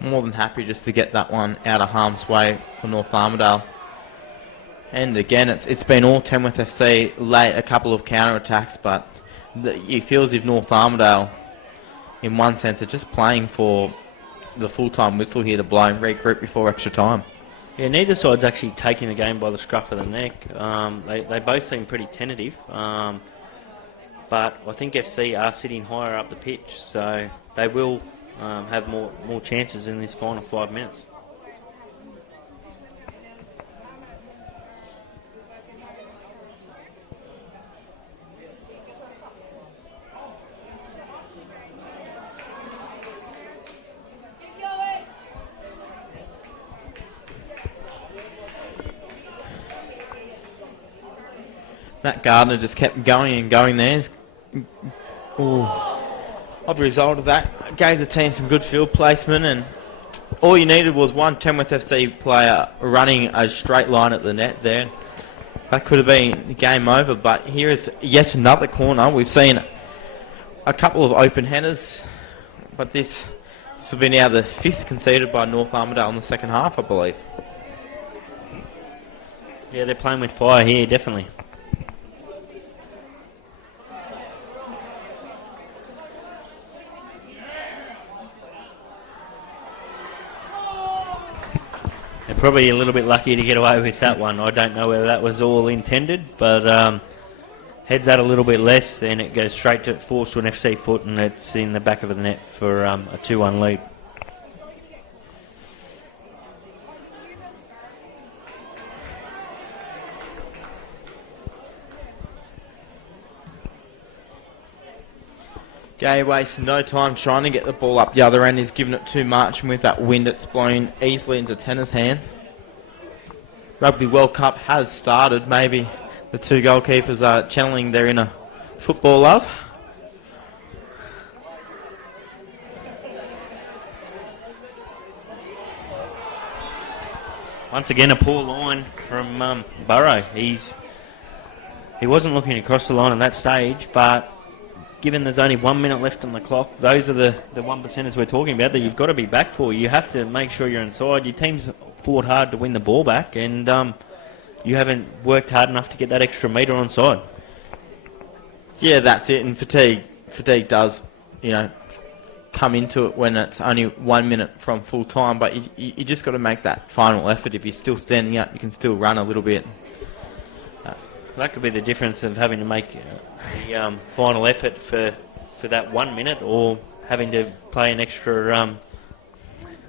More than happy just to get that one out of harm's way for North Armidale. And again, it's been all Tamworth FC late, a couple of counter-attacks, but it feels as if North Armidale, in one sense, are just playing for the full-time whistle here to blow and regroup before extra time. Yeah, neither side's actually taking the game by the scruff of the neck. They both seem pretty tentative, but I think FC are sitting higher up the pitch, so they will have more chances in this final 5 minutes. Matt Gardner just kept going and going there. Of the result of that, gave the team some good field placement, and all you needed was one Tamworth FC player running a straight line at the net there. That could have been game over, but here is yet another corner. We've seen a couple of open headers, but this This will be now the 5th conceded by North Armidale in the second half, I believe. Yeah, they're playing with fire here, definitely. They're probably a little bit lucky to get away with that one. I don't know whether that was all intended, but heads that a little bit less, then it goes straight to force to an FC foot, and it's in the back of the net for a 2-1 lead. Gay wasting no time trying to get the ball up the other end. He's given it too much, and with that wind, it's blown easily into Tanner's hands. Rugby World Cup has started. Maybe the two goalkeepers are channeling their inner football love. Once again, a poor line from Burrow. He wasn't looking across the line at that stage, but given there's only 1 minute left on the clock, those are the 1%ers we're talking about that you've got to be back for. You have to make sure you're inside. Your team's fought hard to win the ball back, and you haven't worked hard enough to get that extra metre onside. Yeah, that's it. And fatigue does, come into it when it's only 1 minute from full time. But you just got to make that final effort. If you're still standing up, you can still run a little bit. That could be the difference of having to make the final effort for that 1 minute, or having to play an extra,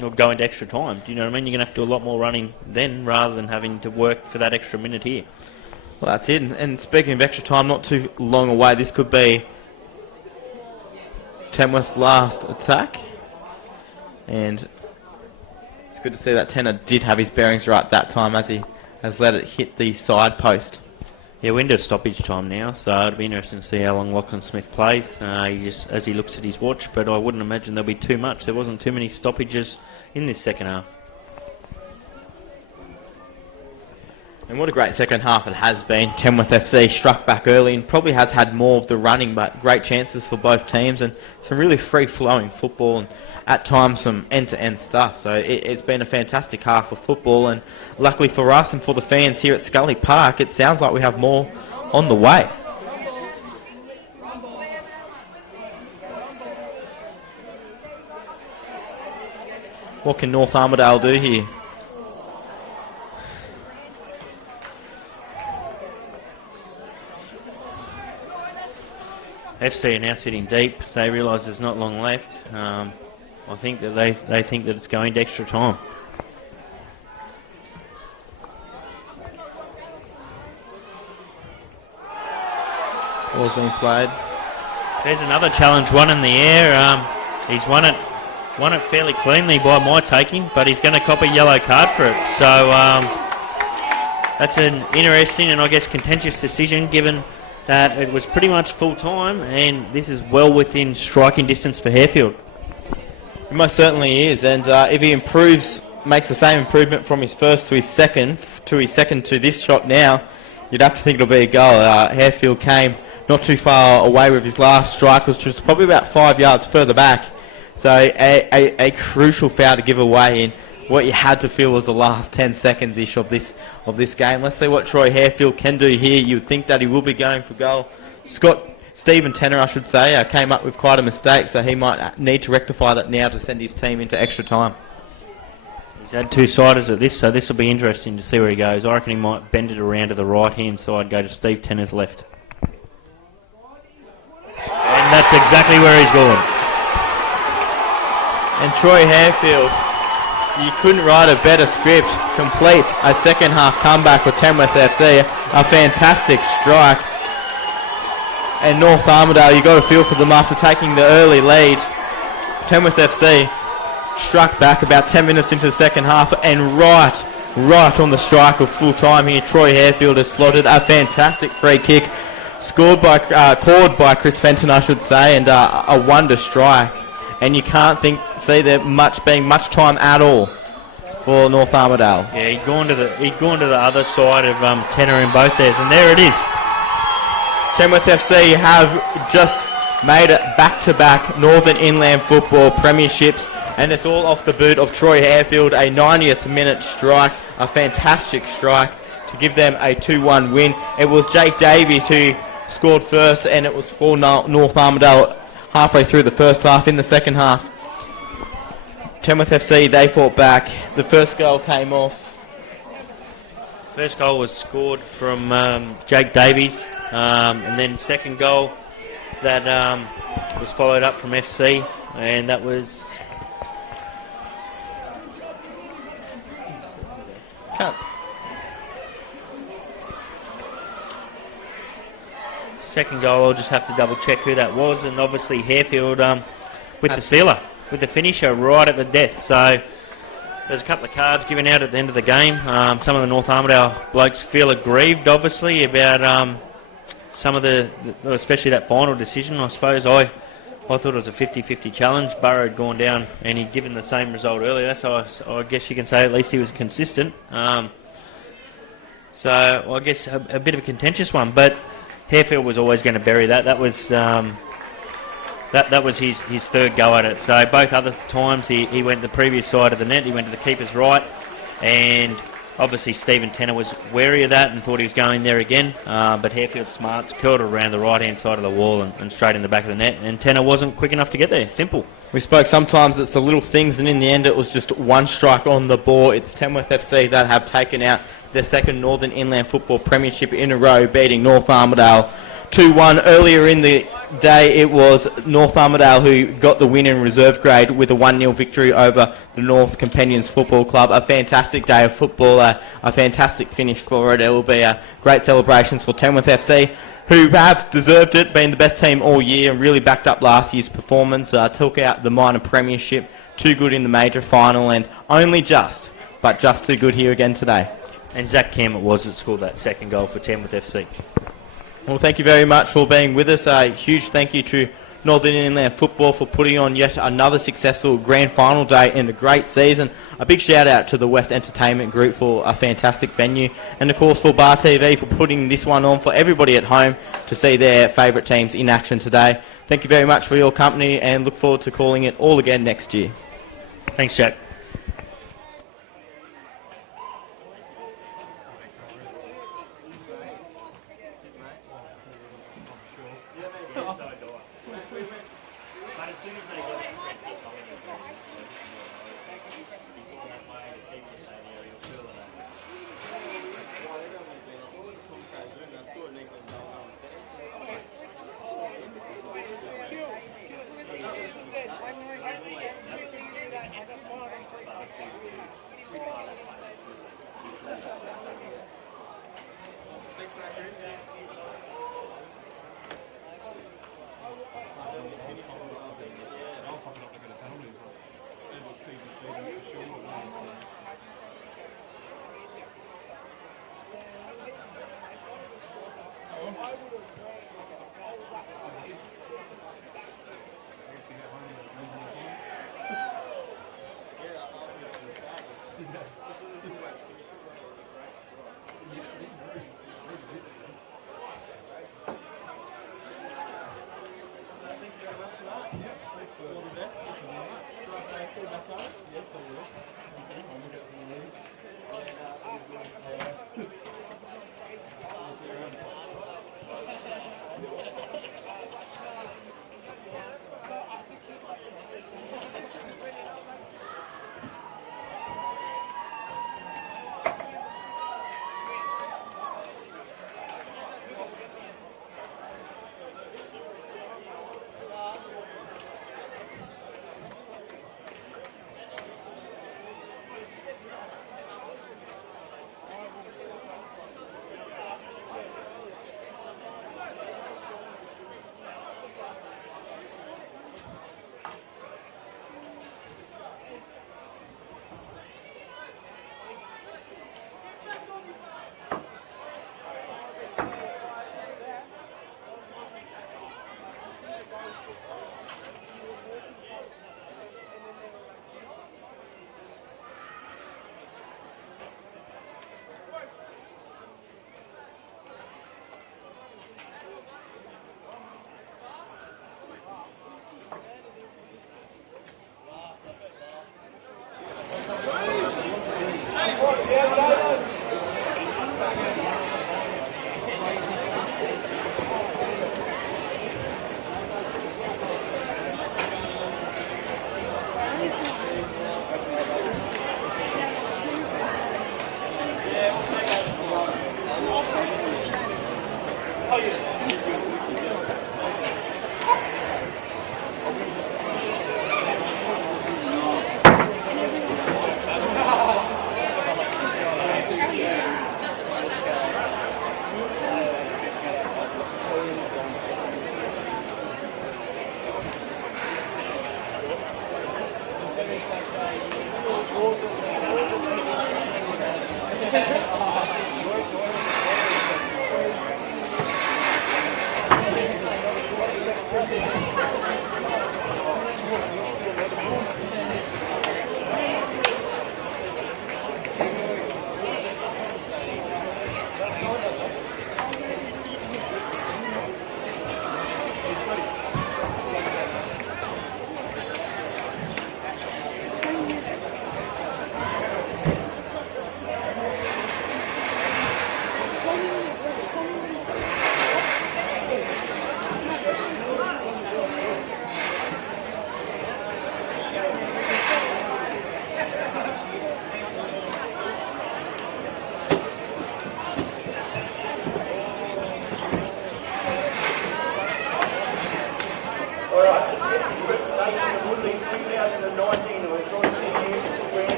or go into extra time. Do you know what I mean? You're going to have to do a lot more running then, rather than having to work for that extra minute here. Well, that's it. And speaking of extra time, not too long away, this could be Tamworth's last attack. And it's good to see that Tanner did have his bearings right that time, as he has let it hit the side post. Yeah, we're into stoppage time now, so it'll be interesting to see how long Lachlan Smith plays as he looks at his watch, but I wouldn't imagine there'll be too much. There wasn't too many stoppages in this second half. And what a great second half it has been. Tamworth FC struck back early and probably has had more of the running, but great chances for both teams and some really free-flowing football and at times some end-to-end stuff. So it's been a fantastic half of football, and luckily for us and for the fans here at Scully Park, it sounds like we have more on the way. What can North Armidale do here? FC are now sitting deep. They realise there's not long left. I think that they think that it's going to extra time. Ball's being played. There's another challenge, one in the air. He's won it fairly cleanly by my taking, but he's going to cop a yellow card for it. So that's an interesting and I guess contentious decision, given that it was pretty much full time, and this is well within striking distance for Harefield. It most certainly is, and if he makes the same improvement from his first to his second to this shot now, you'd have to think it'll be a goal. Harefield came not too far away with his last strike, which was probably about 5 yards further back. So a crucial foul to give away in what you had to feel was the last 10 seconds-ish of this game. Let's see what Troy Harefield can do here. You would think that he will be going for goal. Stephen Tanner, I should say, came up with quite a mistake, so he might need to rectify that now to send his team into extra time. He's had two-siders at this, so this will be interesting to see where he goes. I reckon he might bend it around to the right-hand side, go to Steve Tanner's left. And that's exactly where he's going. And Troy Harefield, you couldn't write a better script. Completes a second half comeback for Tamworth FC. A fantastic strike. And North Armidale, you got to feel for them after taking the early lead. Tamworth FC struck back about 10 minutes into the second half, and right on the strike of full time here, Troy Harefield has slotted a fantastic free kick, called by Chris Fenton, I should say, and a wonder strike. And you can't see there being much time at all for North Armidale. Yeah, he'd gone to the other side of Tanner in both theirs, and there it is. Tamworth FC have just made it back-to-back Northern Inland Football Premierships, and it's all off the boot of Troy Harefield, a 90th minute strike, a fantastic strike to give them a 2-1 win. It was Jake Davies who scored first, and it was for North Armidale halfway through the first half. In the second half, Tamworth FC, they fought back. The first goal came off. First goal was scored from Jake Davies, and then second goal that was followed up from FC, and that was... Second goal, I'll just have to double check who that was, and obviously Harefield with the sealer, with the finisher right at the death. So there's a couple of cards given out at the end of the game. Some of the North Armidale blokes feel aggrieved, obviously, about some of especially that final decision. I suppose I thought it was a 50-50 challenge. Burrow had gone down and he'd given the same result earlier, so I guess you can say at least he was consistent. So I guess a bit of a contentious one, but Harefield was always going to bury that. That was his third go at it. So both other times he went the previous side of the net. He went to the keeper's right, and obviously Stephen Tenner was wary of that and thought he was going there again. But Harefield smarts curled it around the right-hand side of the wall and straight in the back of the net. And Tenner wasn't quick enough to get there. Simple. We spoke sometimes it's the little things, and in the end it was just one strike on the ball. It's Tamworth FC that have taken out their second Northern Inland Football Premiership in a row, beating North Armidale 2-1. Earlier in the day, it was North Armidale who got the win in reserve grade with a 1-0 victory over the North Companions Football Club. A fantastic day of football, a fantastic finish for it. It will be great celebrations for Tamworth FC, who perhaps deserved it, being the best team all year and really backed up last year's performance. Took out the minor premiership, too good in the major final, and only just too good here again today. And Zach Cam it was that scored that second goal for Tamworth FC. Well, thank you very much for being with us. A huge thank you to Northern Inland Football for putting on yet another successful grand final day and a great season. A big shout out to the West Entertainment Group for a fantastic venue, and of course for Bar TV for putting this one on for everybody at home to see their favourite teams in action today. Thank you very much for your company, and look forward to calling it all again next year. Thanks, Jack.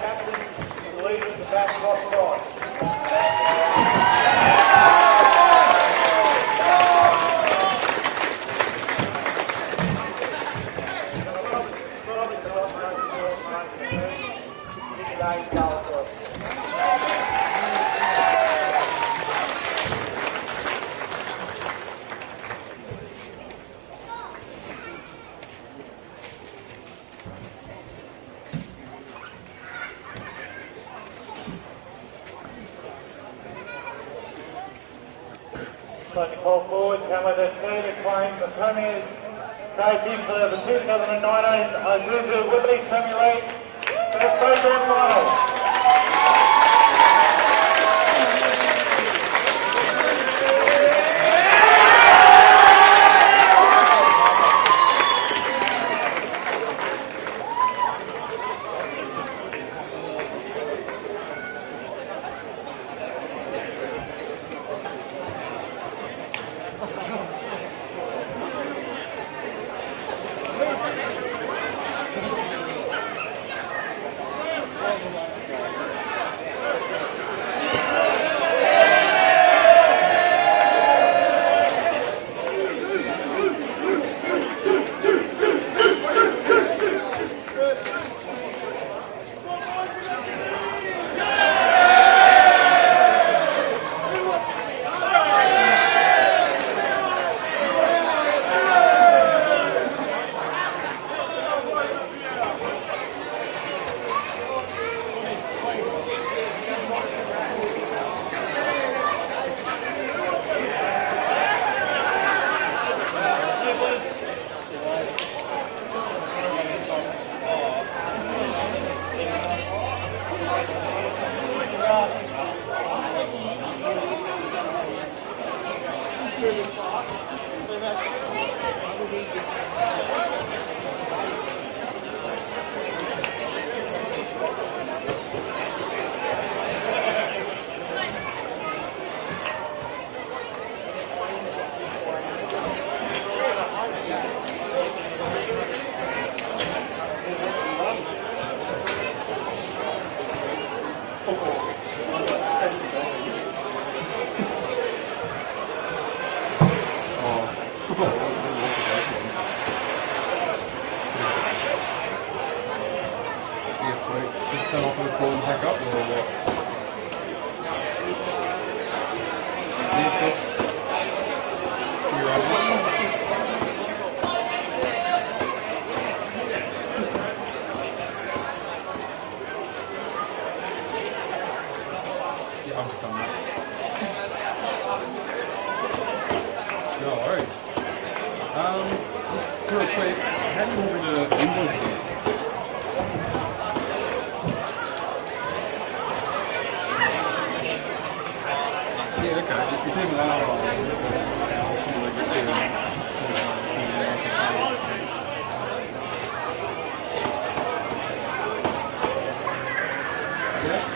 captain, the leader of the back cross line. Like to call forward, Tamworth FC to claim the Premier's trophy for the 2019 Isuzu Woodley Premier League First Pro Grand Final. Just turn off the call and pack up, or what? Yeah, I'm just done that. No worries. Just real quick, how do you want me to invoice it? Yeah, okay. It's even yeah.